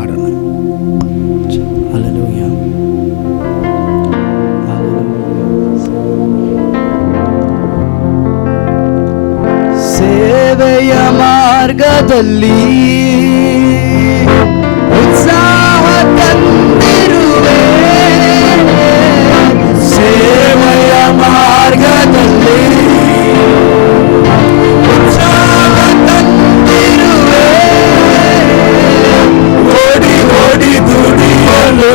ಮಾಡೋಣ. ಹಲ್ಲೆಲೂಯಾ. ಸೇವೆಯ ಮಾರ್ಗದಲ್ಲಿ ಉತ್ಸಾಹ ತಂದಿರುವೆ, ಸೇವೆಯ ಮಾರ್ಗದಲ್ಲಿ ಉತ್ಸಾಹ ತಂದಿರುವೆ, ಓಡಿ ಓಡಿ ದುಡಿಯಲು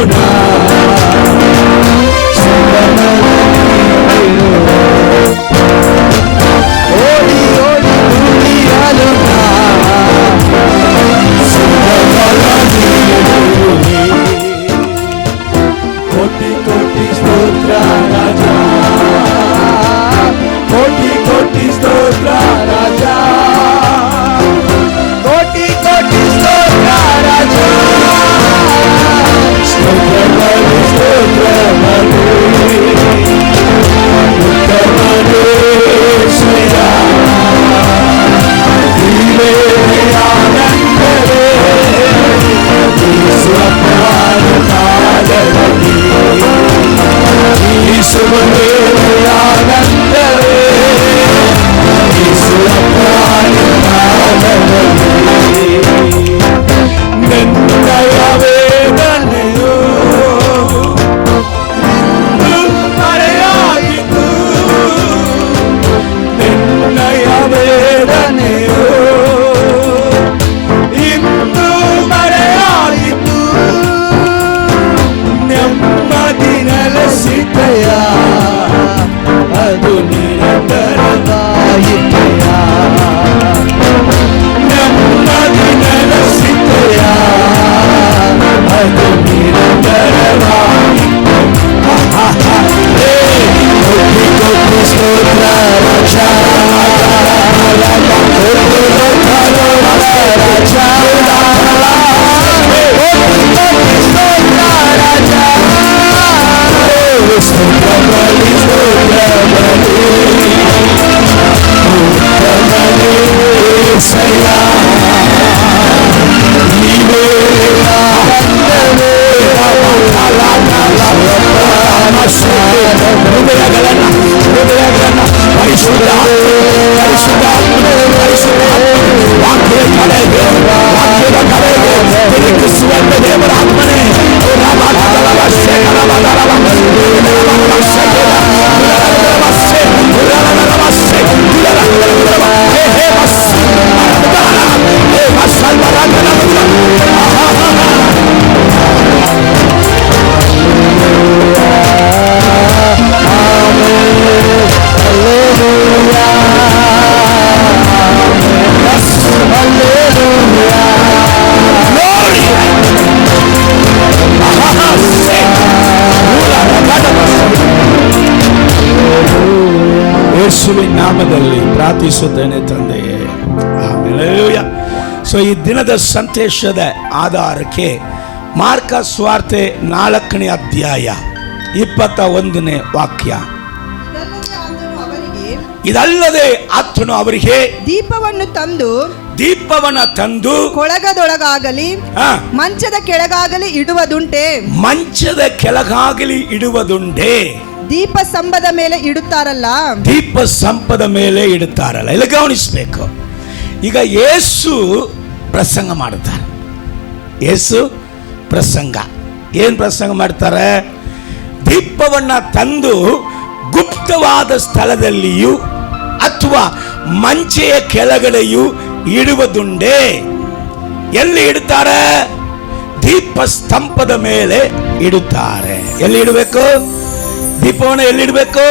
ಓಡಿ ಓಡಿ ದುಡಿಯಲು ಕೋಟಿ ಕೋಟಿ ಸ್ತೋತ್ರ ರಾಜ, ಕೋಟಿ ಕೋಟಿ ಸ್ತೋತ್ರ ರಾಜ, ಕೋಟಿ ಕೋಟಿ ಸ್ತೋತ್ರ ರಾಜ, ಸ್ತೋತ್ರ ಮಾಡಿ ಸ್ತೋತ್ರ ಮಾಡಿ ಉತ್ತಮನೇ ಶ್ರೇಯ ನೀವೇ ಆನಂದವೇ ಸ್ವಪ್ನಾದ ಕಾಲದಲ್ಲಿ ಈಶ್ವರೇ ಆನಂದವೇ ಸ್ವಪ್ನಾದ ಕಾಲದಲ್ಲಿ ನಿನ್ನಯ ವೇದನೆಯು ಮರೆಯಾಗಿತು, ನಿನ್ನಯ ವೇದನೆಯು ಇಂದು ಮರೆಯಾಗಿತು, ನೆಮ್ಮದಿ ನೆಲೆಸಿದೆಯ ಅದು ನಿರಂತರವಾಯಿತೆಯ, ನೆಮ್ಮದಿ ನೆಲೆಸಿದೆಯ ಅದು ನಿರಂತರವಾಯಿತು. ಕೋಟಿ ಕೋಟಿ ಸ್ತೋತ್ರ ರಾಜ, ಯೇಸುವಿನ ನಾಮದಲ್ಲಿ ಪ್ರಾರ್ಥಿಸುತ್ತೇನೆ ತಂದೆಯೇ, ಆಮೆನ್. ಸೊ ಈ ದಿನದ ಸಂದೇಶದ ಆಧಾರಕ್ಕೆ ಮಾರ್ಕ ಸುವಾರ್ತೆ 4ನೇ ಅಧ್ಯಾಯ 21ನೇ ವಾಕ್ಯ. ಇದಲ್ಲದೆ ಆತನು ಅವರಿಗೆ ದೀಪವನ್ನು ತಂದು ಕೊಳಗದೊಳಗಾಗಲಿ ಮಂಚದ ಕೆಳಗಾಗಲಿ ಇಡುವುದುಂಟೆ, ಮಂಚದ ಕೆಳಗಾಗಲಿ ಇಡುವುದುಂಟೆ, ದೀಪ ಸ್ತಂಭದ ಮೇಲೆ ಇಡುತ್ತಾರಲ್ಲ, ದೀಪ ಸ್ತಂಭದ ಮೇಲೆ ಇಡುತ್ತಾರಲ್ಲ. ಇಲ್ಲಿ ಗಮನಿಸಬೇಕು. ಈಗ ಯೇಸು ಪ್ರಸಂಗ ಮಾಡುತ್ತಾರೆ. ಯೇಸು ಪ್ರಸಂಗ ಏನ್ ಪ್ರಸಂಗ ಮಾಡ್ತಾರೆ? ದೀಪವನ್ನ ತಂದು ಗುಪ್ತವಾದ ಸ್ಥಳದಲ್ಲಿಯೂ ಅಥವಾ ಮಂಚೆಯ ಕೆಳಗಡೆಯೂ ಇಡುವುದುಂಡೆ. ಎಲ್ಲಿ ಇಡುತ್ತಾರೆ? ದೀಪ ಸ್ತಂಭದ ಮೇಲೆ ಇಡುತ್ತಾರೆ. ಎಲ್ಲಿ ಇಡಬೇಕು? ದೀಪವನ್ನು ಎಲ್ಲಿ ಇಡಬೇಕು?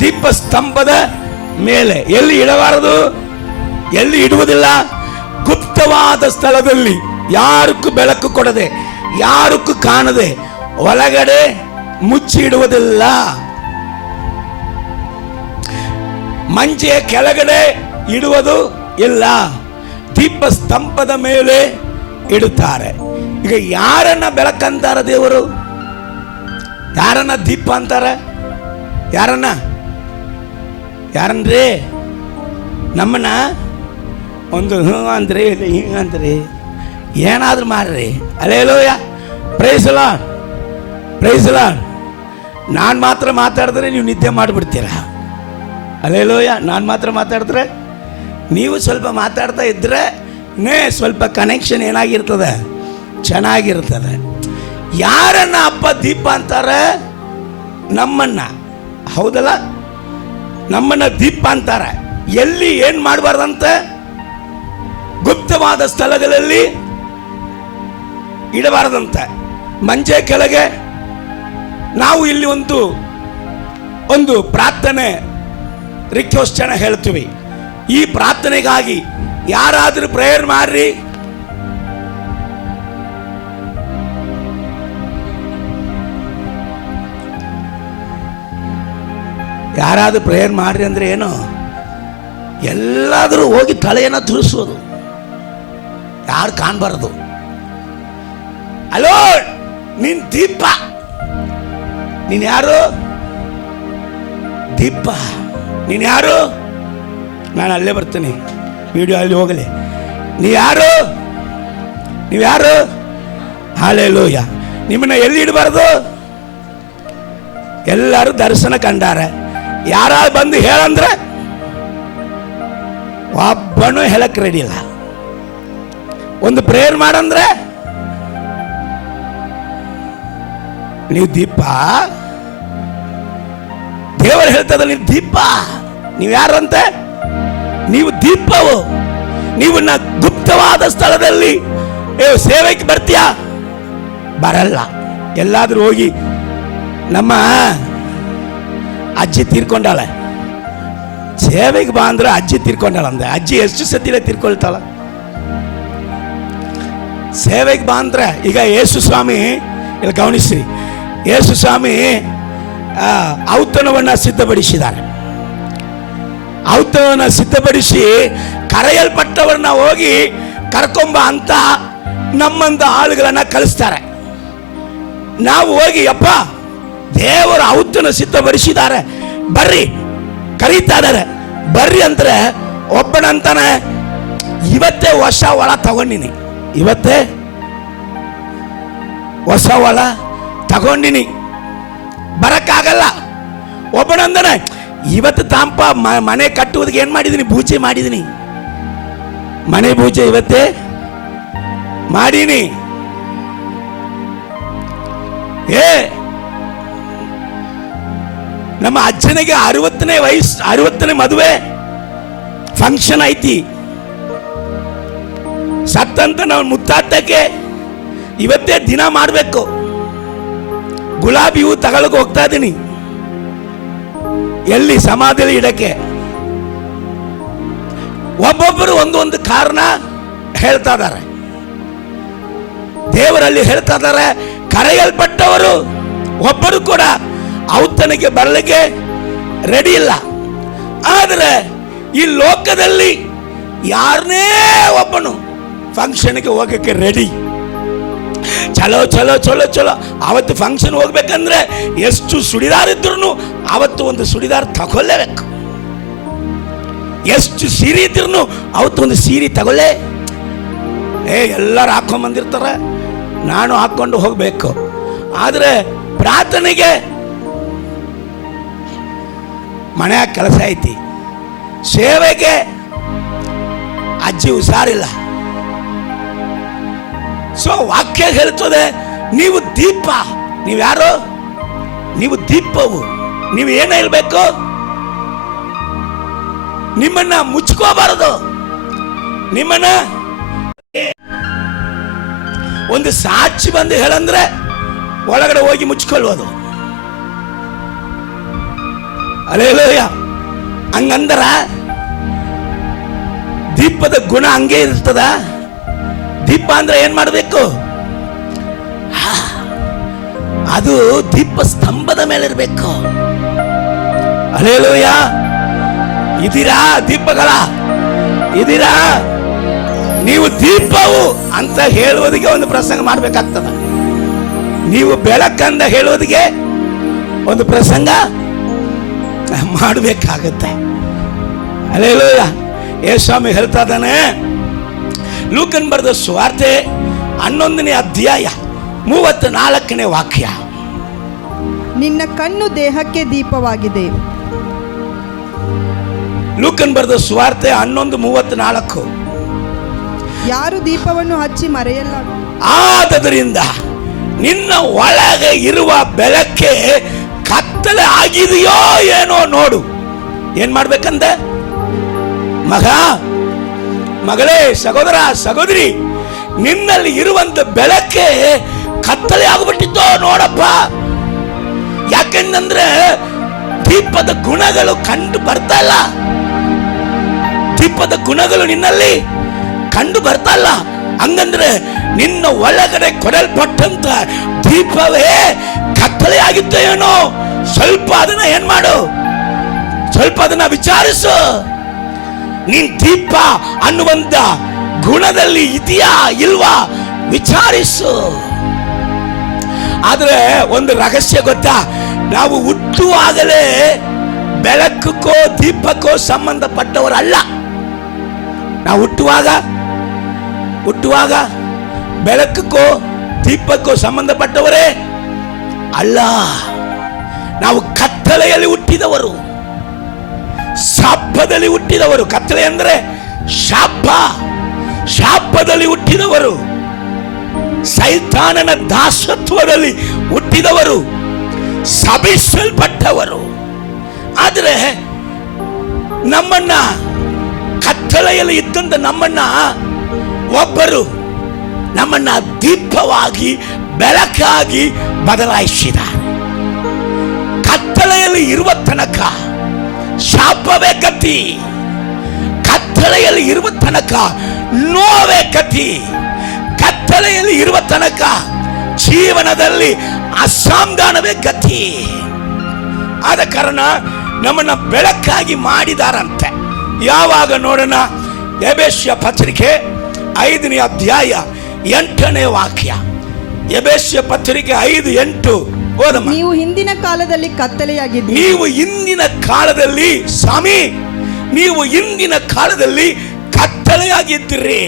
ದೀಪ ಸ್ತಂಭದ ಮೇಲೆ. ಎಲ್ಲಿ ಇಡಬಾರದು? ಎಲ್ಲಿ ಇಡುವುದಿಲ್ಲ? ಗುಪ್ತವಾದ ಸ್ಥಳದಲ್ಲಿ, ಯಾರಕ್ಕೂ ಬೆಳಕು ಕೊಡದೆ, ಯಾರಕ್ಕೂ ಕಾಣದೆ, ಒಳಗಡೆ ಮುಚ್ಚಿ ಇಡುವುದಿಲ್ಲ. ಮಂಚೆಯ ಕೆಳಗಡೆ ಇಡುವುದು ಇಲ್ಲ, ದೀಪ ಸ್ತಂಭದ ಮೇಲೆ ಇಡುತ್ತಾರೆ. ಈಗ ಯಾರನ್ನ ಬೆಳಕಂತಾರ ದೇವರು? ಯಾರನ್ನ ದೀಪ ಅಂತಾರೆ? ಯಾರನ್ರಿ? ನಮ್ಮನ್ನ ಒಂದು ಅಂದ್ರೆ ಹಿಂಗಂದ್ರಿ, ಏನಾದರೂ ಮಾಡ್ರಿ. Alleluia, praise lord, praise lord. ನಾನು ಮಾತ್ರ ಮಾತಾಡಿದ್ರೆ ನೀವು ನಿದ್ದೆ ಮಾಡಿಬಿಡ್ತೀರಾ. ಅಲ್ಲೇಲೂಯ, ನಾನು ಮಾತ್ರ ಮಾತಾಡಿದ್ರೆ ನೀವು ಸ್ವಲ್ಪ ಮಾತಾಡ್ತಾ ಇದ್ದರೆ ಸ್ವಲ್ಪ ಕನೆಕ್ಷನ್ ಏನಾಗಿರ್ತದೆ, ಚೆನ್ನಾಗಿರ್ತದೆ. ಯಾರನ್ನ ಅಪ್ಪ ದೀಪ ಅಂತಾರೆ? ನಮ್ಮನ್ನ. ಹೌದಲ್ಲ, ನಮ್ಮನ್ನ ದೀಪ ಅಂತಾರೆ. ಎಲ್ಲಿ ಏನು ಮಾಡಬಾರ್ದಂತೆ? ಗುಪ್ತವಾದ ಸ್ಥಳಗಳಲ್ಲಿ ಇಡಬಾರ್ದಂತೆ, ಮಂಚೆ ಕೆಳಗೆ. ನಾವು ಇಲ್ಲಿ ಒಂದು ಪ್ರಾರ್ಥನೆ ರಿಕ್ವೆಸ್ಟ್ ಹೇಳ್ತೀವಿ. ಈ ಪ್ರಾರ್ಥನೆಗಾಗಿ ಯಾರಾದರೂ ಪ್ರೇಯರ್ ಮಾಡ್ರಿ. ಯಾರಾದರೂ ಪ್ರೇಯರ್ ಮಾಡ್ರಿ ಅಂದ್ರೆ ಏನು? ಎಲ್ಲಾದರೂ ಹೋಗಿ ತಲೆಯನ್ನು ತುರಿಸೋದು, ಯಾರು ಕಾಣಬಾರದು. ಅಲೋ, ನೀನ್ ದೀಪ, ನೀನ್ ಯಾರು? ದೀಪ, ನೀನ್ ಯಾರು? ನಾನು ಅಲ್ಲೇ ಬರ್ತೀನಿ, ವಿಡಿಯೋ ಅಲ್ಲಿ ಹೋಗಲಿ. ನೀವು ಯಾರು? ಹಲ್ಲೆಲೂಯಾ. ನಿಮ್ಮನ್ನ ಎಲ್ಲಿ ಇಡಬಾರ್ದು? ಎಲ್ಲರೂ ದರ್ಶನ ಕಂಡಾರೆ. ಯಾರು ಬಂದು ಹೇಳಂದ್ರೆ ಒಬ್ಬನು ಹೇಳಕ್ ರೆಡಿ ಇಲ್ಲ. ಒಂದು ಪ್ರೇಯರ್ ಮಾಡಂದ್ರೆ ನೀವು ದೀಪ, ದೇವರು ಹೇಳ್ತದ ನೀವು ದೀಪ. ನೀವು ಯಾರಂತೆ? ನೀವು ದೀಪವು. ನೀವು ಗುಪ್ತವಾದ ಸ್ಥಳದಲ್ಲಿ ಸೇವೆಗೆ ಬರ್ತೀಯಾ? ಬರಲ್ಲ. ಎಲ್ಲಾದ್ರೂ ಹೋಗಿ, ನಮ್ಮ ಅಜ್ಜಿ ತೀರ್ಕೊಂಡಾಳೆ, ಸೇವೆಗೆ ಬಾ ಅಂದ್ರೆ ಅಜ್ಜಿ ತೀರ್ಕೊಂಡಾಳ ಅಂದೆ. ಅಜ್ಜಿ ಎಷ್ಟು ಸತಿಲೇ ತೀರ್ಕೊಳ್ತಾಳ? ಸೇವೆಗೆ ಬಾ ಅಂದ್ರೆ ಈಗ ಯೇಸು ಸ್ವಾಮಿ, ಇಲ್ಲಿ ಗಮನಿಸ್ರಿ, ಯೇಸು ಸ್ವಾಮಿ ಔತಣವನ್ನು ಸಿದ್ಧಪಡಿಸಿದ್ದಾರೆ. ಔತಣವನ್ನು ಸಿದ್ಧಪಡಿಸಿ ಕರೆಯಲ್ಪಟ್ಟವರನ್ನ ಹೋಗಿ ಕರ್ಕೊಂಬ ಅಂತ ನಮ್ಮಂತ ಆಳುಗಳನ್ನ ಕಳಿಸ್ತಾರೆ. ನಾವು ಹೋಗಿ, ಅಪ್ಪ ದೇವರ ಔತಣ ಸಿದ್ಧಪಡಿಸಿದ್ದಾರೆ, ಬರ್ರಿ, ಕರೀತಾ ಇದ್ದಾರೆ, ಬರ್ರಿ ಅಂದ್ರೆ ಒಬ್ಬನಂತಾನೆ, ಇವತ್ತೇ ಹೊಸ ಒಳ ತಗೊಂಡಿನಿ, ಇವತ್ತೇ ಹೊಸ ಒಳ ತಗೊಂಡಿನಿ, ಬರಕ್ಕಾಗಲ್ಲ. ಒಬ್ಬನಂದನೆ, ಇವತ್ತು ತಾಂಪ ಮನೆ ಕಟ್ಟುವುದಕ್ಕೆ ಏನ್ ಮಾಡಿದೀನಿ? ಪೂಜೆ ಮಾಡಿದೀನಿ, ಮನೆ ಪೂಜೆ ಇವತ್ತೇ ಮಾಡೀನಿ. ನಮ್ಮ ಅಜ್ಜನಿಗೆ 60ನೇ ವಯಸ್ಸು, 60ನೇ ಮದುವೆ ಫಂಕ್ಷನ್ ಐತಿ. ಸತ್ತಂತ ನಾವು ಮುತ್ತಾಟಕ್ಕೆ ಇವತ್ತೇ ದಿನ ಮಾಡಬೇಕು. ಗುಲಾಬಿ ಹೂ ತಗೊಳಕ್ ಹೋಗ್ತಾ ಇದ್ದೀನಿ, ಎಲ್ಲಿ ಸಮಾಧಿಯಲ್ಲಿ ಇಡಕ್ಕೆ. ಒಬ್ಬೊಬ್ಬರು ಒಂದೊಂದು ಕಾರಣ ಹೇಳ್ತಾ ಇದ್ದಾರೆ. ದೇವರಲ್ಲಿ ಹೇಳ್ತಾ ಇದ್ದಾರೆ, ಕರೆಯಲ್ಪಟ್ಟವರು ಒಬ್ಬರು ಕೂಡ ಔತಣಕ್ಕೆ ಬರಲಿಕ್ಕೆ ರೆಡಿ ಇಲ್ಲ. ಆದರೆ ಈ ಲೋಕದಲ್ಲಿ ಯಾರನ್ನೇ ಒಬ್ಬನು ಫಂಕ್ಷನ್ಗೆ ಹೋಗಕ್ಕೆ ರೆಡಿ. ಚಲೋ ಚಲೋ ಚಲೋ ಚಲೋ. ಅವತ್ತು ಫಂಕ್ಷನ್ ಹೋಗ್ಬೇಕಂದ್ರೆ ಎಷ್ಟು ಸುಡಿದಾರ್ ಇದ್ರು ಅವತ್ತು ಒಂದು ಸುಡಿದಾರ್ ತಗೊಳ್ಳೇಬೇಕು. ಎಷ್ಟು ಸೀರೆ ಇದ್ರು ಅವತ್ತು ಒಂದು ಸೀರೆ ತಗೊಳ್ಳೇ. ಎಲ್ಲರೂ ಹಾಕೊಂಡ್ ಬಂದಿರ್ತಾರೆ, ನಾನು ಹಾಕೊಂಡು ಹೋಗ್ಬೇಕು. ಆದರೆ ಪ್ರಾರ್ಥನೆಗೆ ಮನೆಯ ಕೆಲಸ ಐತಿ, ಸೇವೆಗೆ ಅಜ್ಜಿ ಹುಷಾರಿಲ್ಲ. ಸೊ ವಾಕ್ಯ ಹೇಳ್ತದೆ, ನೀವು ದೀಪ. ನೀವು ಯಾರು? ನೀವು ದೀಪವು. ನೀವು ಏನ ಇರಬೇಕು? ನಿಮ್ಮನ್ನ ಮುಚ್ಕೋಬಾರದು. ನಿಮ್ಮನ್ನ ಒಂದು ಸಾಕ್ಷಿ ಬಂದು ಹೇಳಂದ್ರೆ ಒಳಗಡೆ ಹೋಗಿ ಮುಚ್ಕೊಳ್ಳೋದು. ಹಲ್ಲೆಲೂಯಾ. ಹಂಗಂದ್ರ ದೀಪದ ಗುಣ ಹಂಗೆ ಇರ್ತದ. ದೀಪ ಅಂದ್ರೆ ಏನ್ ಮಾಡಬೇಕು? ಅದು ದೀಪ ಸ್ತಂಭದ ಮೇಲೆ ಇರಬೇಕು. ಹಲ್ಲೆಲೂಯಾ. ಇದೀರಾ ದೀಪಗಳ? ಇದೀರಾ? ನೀವು ದೀಪವು ಅಂತ ಹೇಳುವುದಕ್ಕೆ ಒಂದು ಪ್ರಸಂಗ ಮಾಡ್ಬೇಕಾಗ್ತದ. ನೀವು ಬೆಳಕಂದ ಹೇಳುವುದಕ್ಕೆ ಒಂದು ಪ್ರಸಂಗ ಮಾಡಬೇಕಾಗುತ್ತೆ. ಹಲ್ಲೆಲೂಯಾ. ಯೇಸು ಸ್ವಾಮಿ ಹೇಳ್ತಾ ಇದ್ದಾನೆ, ಲೂಕನ್ ಬರೆದ ಸುವಾರ್ತೆ 11ನೇ ಅಧ್ಯಾಯ 34ನೇ ವಾಕ್ಯ. ನಿನ್ನ ಕಣ್ಣು ದೇಹಕ್ಕೆ ದೀಪವಾಗಿದೆ. ಲೂಕನ್ ಬರೆದ ಸುವಾರ್ತೆ 11:34. ಯಾರು ದೀಪವನ್ನು ಹಚ್ಚಿ ಮರೆಯಲ್ಲ. ಆದದರಿಂದ ನಿನ್ನ ಒಳಗೆ ಇರುವ ಬೆಳಕೆ ಕತ್ತಲೆ ಆಗಿದೆಯೋ ಏನೋ ನೋಡು. ಏನ್ ಮಾಡ್ಬೇಕಂದೆ? ಮಗಳೇ, ಸಹೋದರ, ಸಹೋದರಿ, ನಿನ್ನಲ್ಲಿ ಇರುವಂತ ಬೆಳಕೆ ಕತ್ತಲೆ ಆಗ್ಬಿಟ್ಟಿತ್ತೋ ನೋಡಪ್ಪ. ಯಾಕೆಂದ್ರೆ ದೀಪದ ಗುಣಗಳು ಕಂಡು ಬರ್ತಾ ಇಲ್ಲ. ದೀಪದ ಗುಣಗಳು ನಿನ್ನಲ್ಲಿ ಕಂಡು ಬರ್ತಾ ಇಲ್ಲ. ಹಂಗಂದ್ರೆ ನಿನ್ನ ಒಳಗಡೆ ಕೊಡಲ್ಪಟ್ಟಂತ ದೀಪವೇ ಕತ್ತಲೆ ಆಗಿತ್ತು ಏನೋ. ಸ್ವಲ್ಪ ಅದನ್ನ ಏನ್ ಮಾಡು, ಸ್ವಲ್ಪ ಅದನ್ನ ವಿಚಾರಿಸು. ನೀನ್ ದೀಪ ಅನ್ನುವಂತ ಗುಣದಲ್ಲಿ ಇದೆಯಾ ಇಲ್ವಾ ವಿಚಾರಿಸು. ಆದ್ರೆ ಒಂದು ರಹಸ್ಯ ಗೊತ್ತಾ? ನಾವು ಹುಟ್ಟುವಾಗಲೇ ಬೆಳಕಕ್ಕೋ ದೀಪಕ್ಕೋ ಸಂಬಂಧಪಟ್ಟವರಲ್ಲ. ನಾವು ಹುಟ್ಟುವಾಗ ಬೆಳಕಕ್ಕೋ ದೀಪಕ್ಕೋ ಸಂಬಂಧಪಟ್ಟವರೇ ಅಲ್ಲ. ನಾವು ಕತ್ತಲೆಯಲ್ಲಿ ಹುಟ್ಟಿದವರು, ಶಾಪದಲ್ಲಿ ಹುಟ್ಟಿದವರು. ಕತ್ತಲೆ ಅಂದ್ರೆ ಶಾಪದಲ್ಲಿ ಹುಟ್ಟಿದವರು, ಸೈತಾನನ ದಾಸತ್ವದಲ್ಲಿ ಹುಟ್ಟಿದವರು, ಶಪಿಸಲ್ಪಟ್ಟವರು. ಆದರೆ ನಮ್ಮನ್ನ ಕತ್ತಲೆಯಲ್ಲಿ ಇದ್ದಂತ ಒಬ್ಬರು ನಮ್ಮನ್ನ ದೀಪವಾಗಿ ಬೆಳಕಾಗಿ ಬದಲಾಯಿಸಿದ್ದಾರೆ. ಕತ್ತಲೆಯಲ್ಲಿ ಇರುವ ತನಕ ಶಾಪವೇ ಗತಿ, ಕತ್ತಲೆಯಲ್ಲಿ ಇರುವ ತನಕ ನೋವೇ ಗತಿ, ಕತ್ತಲೆಯಲ್ಲಿ ಇರುವ ತನಕ ಜೀವನದಲ್ಲಿ ಅಸಮಾಧಾನವೇ ಗತಿ. ಆದ ಕಾರಣ ನಮ್ಮನ್ನ ಬೆಳಕಾಗಿ ಮಾಡಿದಾರಂತೆ. ಯಾವಾಗ ನೋಡೋಣ? ಎಬೇಸ್ಯ ಪತ್ರಿಕೆ 5ನೇ ಅಧ್ಯಾಯ 8ನೇ ವಾಕ್ಯ. ಎಬೇಸ್ಯ ಪತ್ರಿಕೆ 5:8 ಓದಮ್ಮ. ನೀವು ಹಿಂದಿನ ಕಾಲದಲ್ಲಿ ಕತ್ತಲೆಯಾಗಿದ್ದೀರಿ. ನೀವು ಇಂದಿನ ಕಾಲದಲ್ಲಿ ಸ್ವಾಮಿ, ನೀವು ಇಂದಿನ ಕಾಲದಲ್ಲಿ ಕತ್ತಲೆಯಾಗಿದ್ದೀರಿ.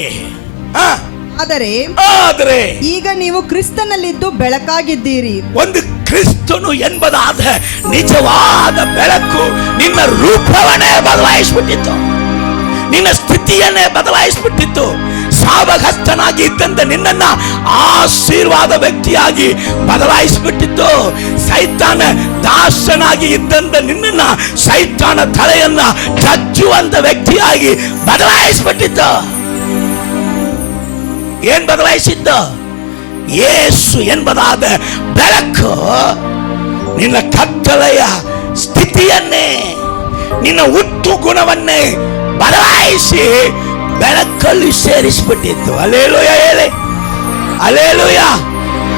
ಆದರೆ ಈಗ ನೀವು ಕ್ರಿಸ್ತನಲ್ಲಿದ್ದು ಬೆಳಕಾಗಿದ್ದೀರಿ. ಒಂದು ಕ್ರಿಸ್ತನು ಎಂಬುದಾದ ನಿಜವಾದ ಬೆಳಕು ನಿನ್ನ ರೂಪವನ್ನೇ ಬದಲಾಯಿಸ್ಬಿಟ್ಟಿತ್ತು, ನಿನ್ನ ಸ್ಥಿತಿಯನ್ನೇ ಬದಲಾಯಿಸ್ಬಿಟ್ಟಿತ್ತು. ಶಾಪಗ್ರಸ್ತನಾಗಿ ಇದ್ದಂತ ನಿನ್ನನ್ನ ಆಶೀರ್ವಾದ ವ್ಯಕ್ತಿಯಾಗಿ ಬದಲಾಯಿಸ್ಬಿಟ್ಟಿತ್ತು. ಸೈತಾನ ದಾಸನಾಗಿ ಇದ್ದಂತ ನಿನ್ನನ್ನ ಸೈತಾನ ತಲೆಯನ್ನ ಚಚ್ಚುವಂತ ವ್ಯಕ್ತಿಯಾಗಿ ಬದಲಾಯಿಸ್ಬಿಟ್ಟಿತ್ತು. ಏನ್ ಬದಲಾಯಿಸಿದ್ದು? ಯೇಸು ಎಂಬುದಾದ ಬೆಳಕು ನಿನ್ನ ಕತ್ತಲೆಯ ಸ್ಥಿತಿಯನ್ನೇ, ನಿನ್ನ ಹುಟ್ಟು ಗುಣವನ್ನೇ ಬದಲಾಯಿಸಿ ಬೆಳಕಲ್ಲಿ ಸೇರಿಸ್ಬಿಟ್ಟಿತ್ತು. ಅಲ್ಲೇಲೂಯಾ ಹೇಳಿ, ಅಲ್ಲೇಲೂಯಾ.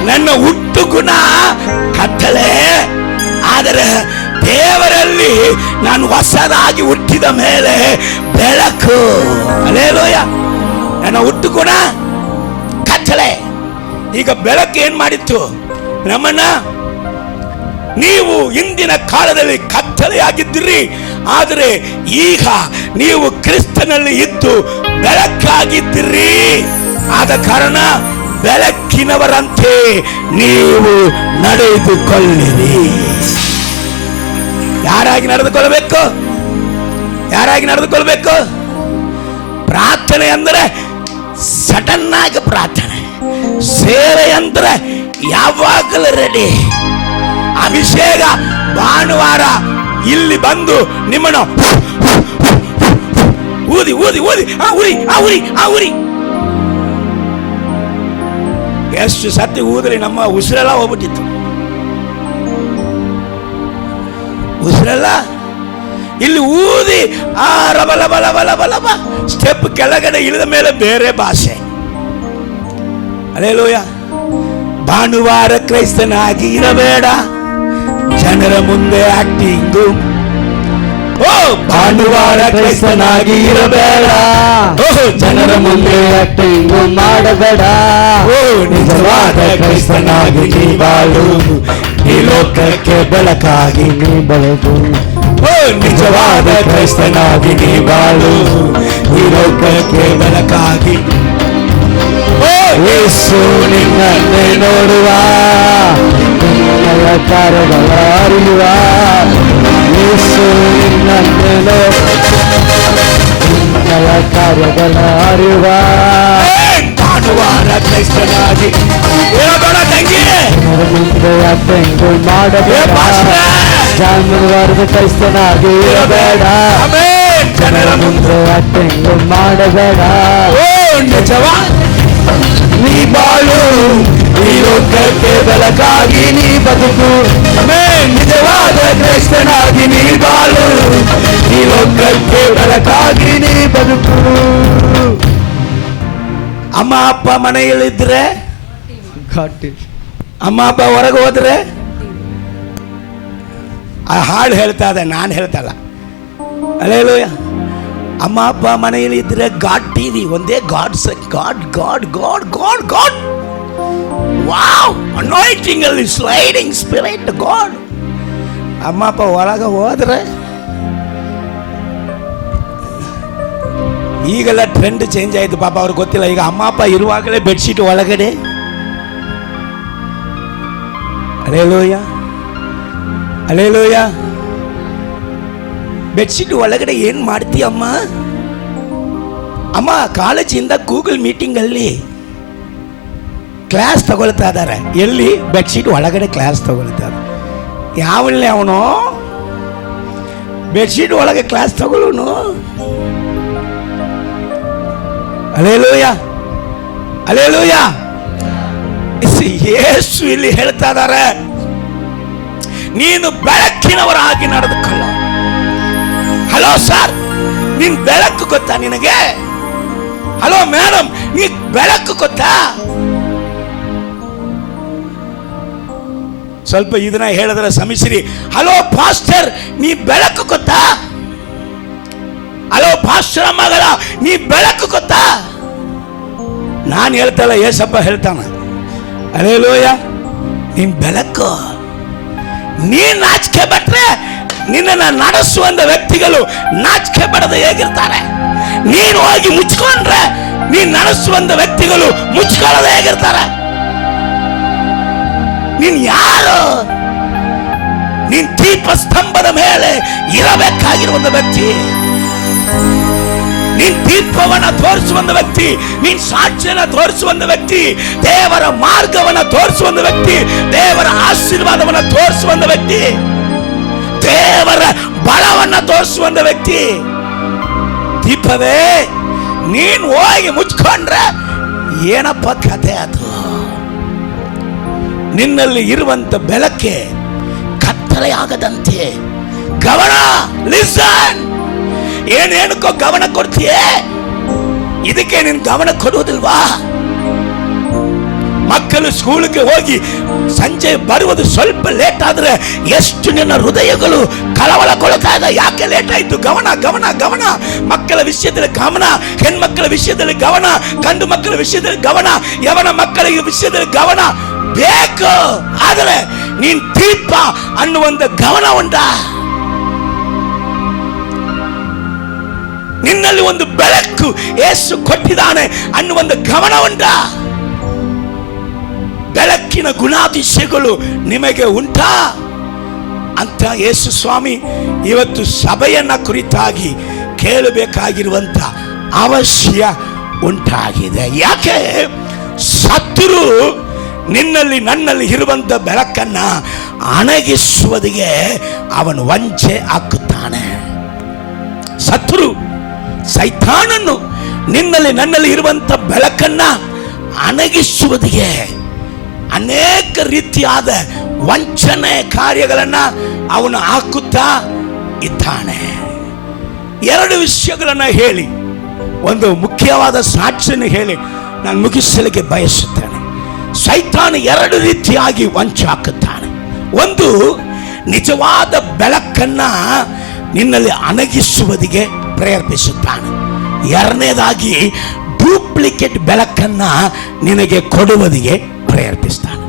ನನ್ನ ಹುಟ್ಟು ಗುಣ ಕತ್ತಲೆ, ಆದರೆ ದೇವರಲ್ಲಿ ನಾನು ಹೊಸದಾಗಿ ಹುಟ್ಟಿದ ಮೇಲೆ ಬೆಳಕು. ಅಲ್ಲೇಲೂಯಾ. ನನ್ನ ಹುಟ್ಟು ಗುಣ ಕತ್ತಲೆ, ಈಗ ಬೆಳಕು ಏನ್ ಮಾಡಿತ್ತು ನಮ್ಮನ್ನ? ನೀವು ಇಂದಿನ ಕಾಲದಲ್ಲಿ ಕತ್ತಲೆಯಾಗಿದ್ದೀರಿ, ಆದರೆ ಈಗ ನೀವು ಕ್ರಿಸ್ತನಲ್ಲಿ ಇದ್ದು ಬೆಳಕಾಗಿದ್ದೀರಿ. ಆದ ಕಾರಣ ಬೆಳಕಿನವರಂತೆ ನೀವು ನಡೆದುಕೊಳ್ಳಿರಿ. ಯಾರಾಗಿ ನಡೆದುಕೊಳ್ಳಬೇಕು? ಯಾರಾಗಿ ನಡೆದುಕೊಳ್ಳಬೇಕು? ಪ್ರಾರ್ಥನೆ ಅಂದರೆ ಸಡನ್ ಆಗಿ ಪ್ರಾರ್ಥನೆ, ಸೇವೆ ಅಂದ್ರೆ ಯಾವಾಗಲೂ ರೆಡಿ. ಅಭಿಷೇಕ ಭಾನುವಾರ ಇಲ್ಲಿ ಬಂದು ನಿಮ್ಮನ್ನು ಊದಿ ಊದಿ ಊದಿ ಉರಿ. ಎಷ್ಟು ಸತಿ ಊದ್ರಿ ನಮ್ಮ ಉಸಿರೆಲ್ಲ ಹೋಗ್ಬಿಟ್ಟಿತ್ತು. ಉಸಿರೆಲ್ಲ ಇಲ್ಲಿ ಊದಿ ರಬಲ ಸ್ಟೆಪ್ ಕೆಳಗಡೆ ಇಳಿದ ಮೇಲೆ ಬೇರೆ ಭಾಷೆ. ಅಲ್ಲೇಲೂಯ. ಭಾನುವಾರ ಕ್ರೈಸ್ತನಾಗಿ ಇರಬೇಡ, ಜನರ ಮುಂದೆ ಆಕ್ಟಿಂಗು. ಓ ಭಾನುವಾರ ಕ್ರೈಸ್ತನಾಗಿ ಇರಬೇಡ, ಜನರ ಮುಂದೆ ಆಕ್ಟಿಂಗು ಮಾಡಬೇಡ. ಓ ನಿಜವಾದ ಕ್ರೈಸ್ತನಾಗಿ ನೀ ಬಾಳು, ಈ ಲೋಕಕ್ಕೆ ಬೆಳಕಾಗಿ ನೀ ಬೆಳೆದು. ಓ ನಿಜವಾದ ಕ್ರೈಸ್ತನಾಗಿ ನೀ ಬಾಳು, ಈ ಲೋಕಕ್ಕೆ ಬೆಳಕಾಗಿ. ಯೇಸು ನಿನ್ನನ್ನೇ ನೋಡುವ, ನಿನ್ನಯ ಕಾರ್ಯಗಳ ಅರಿಯುವ. ಯೇಸು ನಿನ್ನನ್ನೇ ನಿನ್ನಯ ಕಾರ್ಯಗಳ ಅರಿಯುವ. ಭಾನುವಾರ ಕ್ರೈಸ್ತನಾಗಿ ಹೇಳಬೇಡ ತಂಗಿ, ಜನರ ಮುಂದೆ ಅಟ್ಟೆಂಗು ಮಾಡಬೇಡ. ಜಾನುವಾರದ ಕ್ರೈಸ್ತನಾಗಿ ಇರಬೇಡ. ಜನರ ಮುಂದೆ ಅಟ್ಟೆಂಗು ಮಾಡಬೇಡ. ನಿಜವಾ ನೀ ಬಾಳು, ಈ ಲೋಕಕ್ಕೆ ಬೆಳಕಾಗಿ ನೀ ಬದುಕು. ನಿಜವಾದ ಕ್ರೈಸ್ತನಾಗಿ ನೀ ಬಾಳು, ಈ ಲೋಕಕ್ಕೆ ಬೆಳಕಾಗಿ ನೀ ಬದುಕು. ಅಮ್ಮ ಅಪ್ಪ ಮನೆಯಲ್ಲಿದ್ರೆ, ಅಮ್ಮ ಅಪ್ಪ ಹೊರಗೆ ಹೋದ್ರೆ, ಆ ಹಾಡು ಹೇಳ್ತಾ ಇದೆ, ನಾನು ಹೇಳ್ತಲ್ಲ. ಅಲ್ಲೇಲೂಯ. ಅಮ್ಮ ಅಪ್ಪ ಮನೆಯಲ್ಲಿ ಇದ್ರೆ ಗಾಡ್ ಟಿವಿ ಒಂದೇ god god god god god god wow anointing ಅಲ್ಲಿ ಸ್ಲೈಡಿಂಗ್ ಸ್ಪಿರಿಟ್ ಗಾಡ್. ಅಮ್ಮ ಅಪ್ಪ ಹೊರಗೆ ಹೋದ್ರೆ ಈಗೆಲ್ಲ ಟ್ರೆಂಡ್ ಚೇಂಜ್ ಆಯ್ತು ಪಾಪ, ಅವ್ರಿಗೆ ಗೊತ್ತಿಲ್ಲ. ಈಗ ಅಮ್ಮ ಅಪ್ಪ ಇರುವಾಗಲೇ ಬೆಡ್ಶೀಟ್ ಒಳಗಡೆ. Alleluia alleluia. ಬೆಡ್ಶೀಟ್ ಒಳಗಡೆ ಏನು ಮಾಡ್ತೀಯ ಅಮ್ಮ? ಅಮ್ಮ ಕಾಲೇಜಿಂದ ಗೂಗಲ್ ಮೀಟಿಂಗ್ ಅಲ್ಲಿ ಕ್ಲಾಸ್ ತಗೊಳ್ತಾ ಇದ್ದಾರೆ. ಎಲ್ಲಿ? ಬೆಡ್ಶೀಟ್ ಒಳಗಡೆ ಕ್ಲಾಸ್ ತಗೊಳ್ತಾರೆ. ಯಾವಳ್ಳೆ ಅವನು ಬೆಡ್ಶೀಟ್ ಒಳಗೆ ಕ್ಲಾಸ್ ತಗೊಳ್ಳೋನು? Hallelujah hallelujah. ಯೇಸು ಇಲ್ಲಿ ಹೇಳ್ತಾ ಇದ್ದಾರೆ, ನೀನು ಬೆಳಕಿನವರಾಗಿ ನಡೆದುಕೊಳ್ಳ. ಹಲೋ ಸರ್, ನಿನ್ ಬೆಳಕು ಗೊತ್ತಾ ನಿನಗೆ? ಹಲೋ ಮೇಡಮ್, ನೀ ಬೆಳಕು ಗೊತ್ತಾ? ಸ್ವಲ್ಪ ಇದನ್ನ ಹೇಳಿದ್ರೆ ಸಮಿಸಿರಿ. ಹಲೋ ಪಾಸ್ಟರ್, ನೀ ಬೆಳಕು ಗೊತ್ತಾ? ಹಲೋ ಪಾಸ್ಟರ್ ಮಗಳ, ನೀ ಬೆಳಕು ಗೊತ್ತಾ? ನಾನು ಹೇಳ್ತಲ್ಲ, ಏಸಪ್ಪ ಹೇಳ್ತಾನ. ಅಲ್ಲೇಲೂಯ. ನೀನ್ ಬೆಳಕು. ನೀನ್ ನಾಚಿಕೆ ಬಿಟ್ರೆ ನಿನ್ನನ್ನು ನಡೆಸುವಂತ ವ್ಯಕ್ತಿಗಳು ನಾಚಿಕೆ ಪಡೆದು ಹೇಗಿರ್ತಾರೆ? ನೀನು ಹೋಗಿ ಮುಚ್ಕೊಂಡ್ರೆ ನೀನ್ ನಡೆಸುವಂತ ವ್ಯಕ್ತಿಗಳು ಮುಚ್ಕೊಳ್ಳದೆ ಹೇಗಿರ್ತಾರೆ? ನೀನ್ ಯಾರು? ನೀನ್ ದೀಪ ಸ್ತಂಭದ ಮೇಲೆ ಇರಬೇಕಾಗಿರುವಂತ ವ್ಯಕ್ತಿ. ನೀನ್ ದೀಪವನ್ನ ತೋರಿಸುವಂತ ವ್ಯಕ್ತಿ, ನೀನ್ ಸಾಕ್ಷಿಯನ್ನ ತೋರಿಸುವಂತ ವ್ಯಕ್ತಿ, ದೇವರ ಮಾರ್ಗವನ್ನ ತೋರಿಸುವಂತ ವ್ಯಕ್ತಿ, ದೇವರ ಆಶೀರ್ವಾದವನ್ನ ತೋರಿಸುವಂತ ವ್ಯಕ್ತಿ, ದೇವರ ಬಲವನ್ನ ತೋರಿಸುವಂತ ವ್ಯಕ್ತಿ. ದೀಪವೇ ನೀನ್ ಹೋಗಿ ಮುಚ್ಕೊಂಡ್ರೆ ಏನಪ್ಪ ಕಥೆ ಅದು? ನಿನ್ನಲ್ಲಿ ಇರುವಂತ ಬೆಳಕೆ ಕತ್ತಲೆಯಾಗದಂತೆ ಗಮನ. ಲಿಸನ್. ಏನೇನಕ್ಕೋ ಗಮನ ಕೊಡ್ತೀಯೇ, ಇದಕ್ಕೆ ನೀನು ಗಮನ ಕೊಡುವುದಿಲ್ವಾ? ಮಕ್ಕಳು ಸ್ಕೂಲ್ಗೆ ಹೋಗಿ ಸಂಜೆ ಬರುವುದು ಸ್ವಲ್ಪ ಲೇಟ್ ಆದ್ರೆ ಎಷ್ಟು ನಿನ್ನ ಹೃದಯಗಳು ಕಳವಳಗೊಳ್ತಾ ಇದೆ. ಯಾಕೆ ಲೇಟ್ ಆಯ್ತು? ಗಮನ ಗಮನ ಗಮನ. ಮಕ್ಕಳ ವಿಷಯದಲ್ಲಿ ಗಮನ, ಹೆಣ್ಮಕ್ಕಳ ವಿಷಯದಲ್ಲಿ ಗಮನ, ಗಂಡು ಮಕ್ಕಳ ವಿಷಯದಲ್ಲಿ ಗಮನ, ಯವನ ಮಕ್ಕಳ ವಿಷಯದಲ್ಲಿ ಗಮನ ಬೇಕು. ಆದರೆ ನೀನ್ ದೀಪ ಅನ್ನುವಂತ ಗಮನ ಉಂಟಾ? ನಿನ್ನಲ್ಲಿ ಒಂದು ಬೆಳಕು ಯೇಸು ಕೊಟ್ಟಿದ್ದಾನೆ ಅನ್ನುವಂತ ಗಮನ ಉಂಟಾ? ಬೆಳಕಿನ ಗುಣಾತಿಶಯಗಳು ನಿಮಗೆ ಉಂಟಾ ಅಂತ ಯೇಸು ಸ್ವಾಮಿ ಇವತ್ತು ಸಭೆಯನ್ನ ಕುರಿತಾಗಿ ಕೇಳಬೇಕಾಗಿರುವಂತ ಅವಶ್ಯ ಉಂಟಾಗಿದೆ. ಯಾಕೆ? ಶತ್ರು ನಿನ್ನಲ್ಲಿ ನನ್ನಲ್ಲಿ ಇರುವಂತ ಬೆಳಕನ್ನ ಅಣಗಿಸುವುದಿಗೆ ಅವನು ವಂಚೆ ಹಾಕುತ್ತಾನೆ. ಶತ್ರು ಸೈತಾನನು ನಿನ್ನಲ್ಲಿ ನನ್ನಲ್ಲಿ ಇರುವಂತ ಬೆಳಕನ್ನ ಅಣಗಿಸುವುದಿಗೆ ಅನೇಕ ರೀತಿಯಾದ ವಂಚನೆ ಕಾರ್ಯಗಳನ್ನ ಅವನು ಹಾಕುತ್ತಾ ಇದ್ದಾನೆ. ಎರಡು ವಿಷಯಗಳನ್ನ ಹೇಳಿ, ಒಂದು ಮುಖ್ಯವಾದ ಸಾಕ್ಷಿಯನ್ನು ಹೇಳಿ ನಾನು ಮುಗಿಸಲಿಕ್ಕೆ ಬಯಸುತ್ತೇನೆ. ಸೈತಾನ ಎರಡು ರೀತಿಯಾಗಿ ವಂಚನೆ ಹಾಕುತ್ತಾನೆ. ಒಂದು, ನಿಜವಾದ ಬೆಳಕನ್ನ ನಿನ್ನಲ್ಲಿ ಅಣಗಿಸುವುದಿಗೆ ಪ್ರೇರೇಪಿಸುತ್ತಾನೆ. ಎರಡನೇದಾಗಿ ಡೂಪ್ಲಿಕೇಟ್ ಬೆಳಕನ್ನ ನಿನಗೆ ಕೊಡುವುದಿಗೆ ಪ್ರೇರೇಪಿಸ್ತಾನೆ.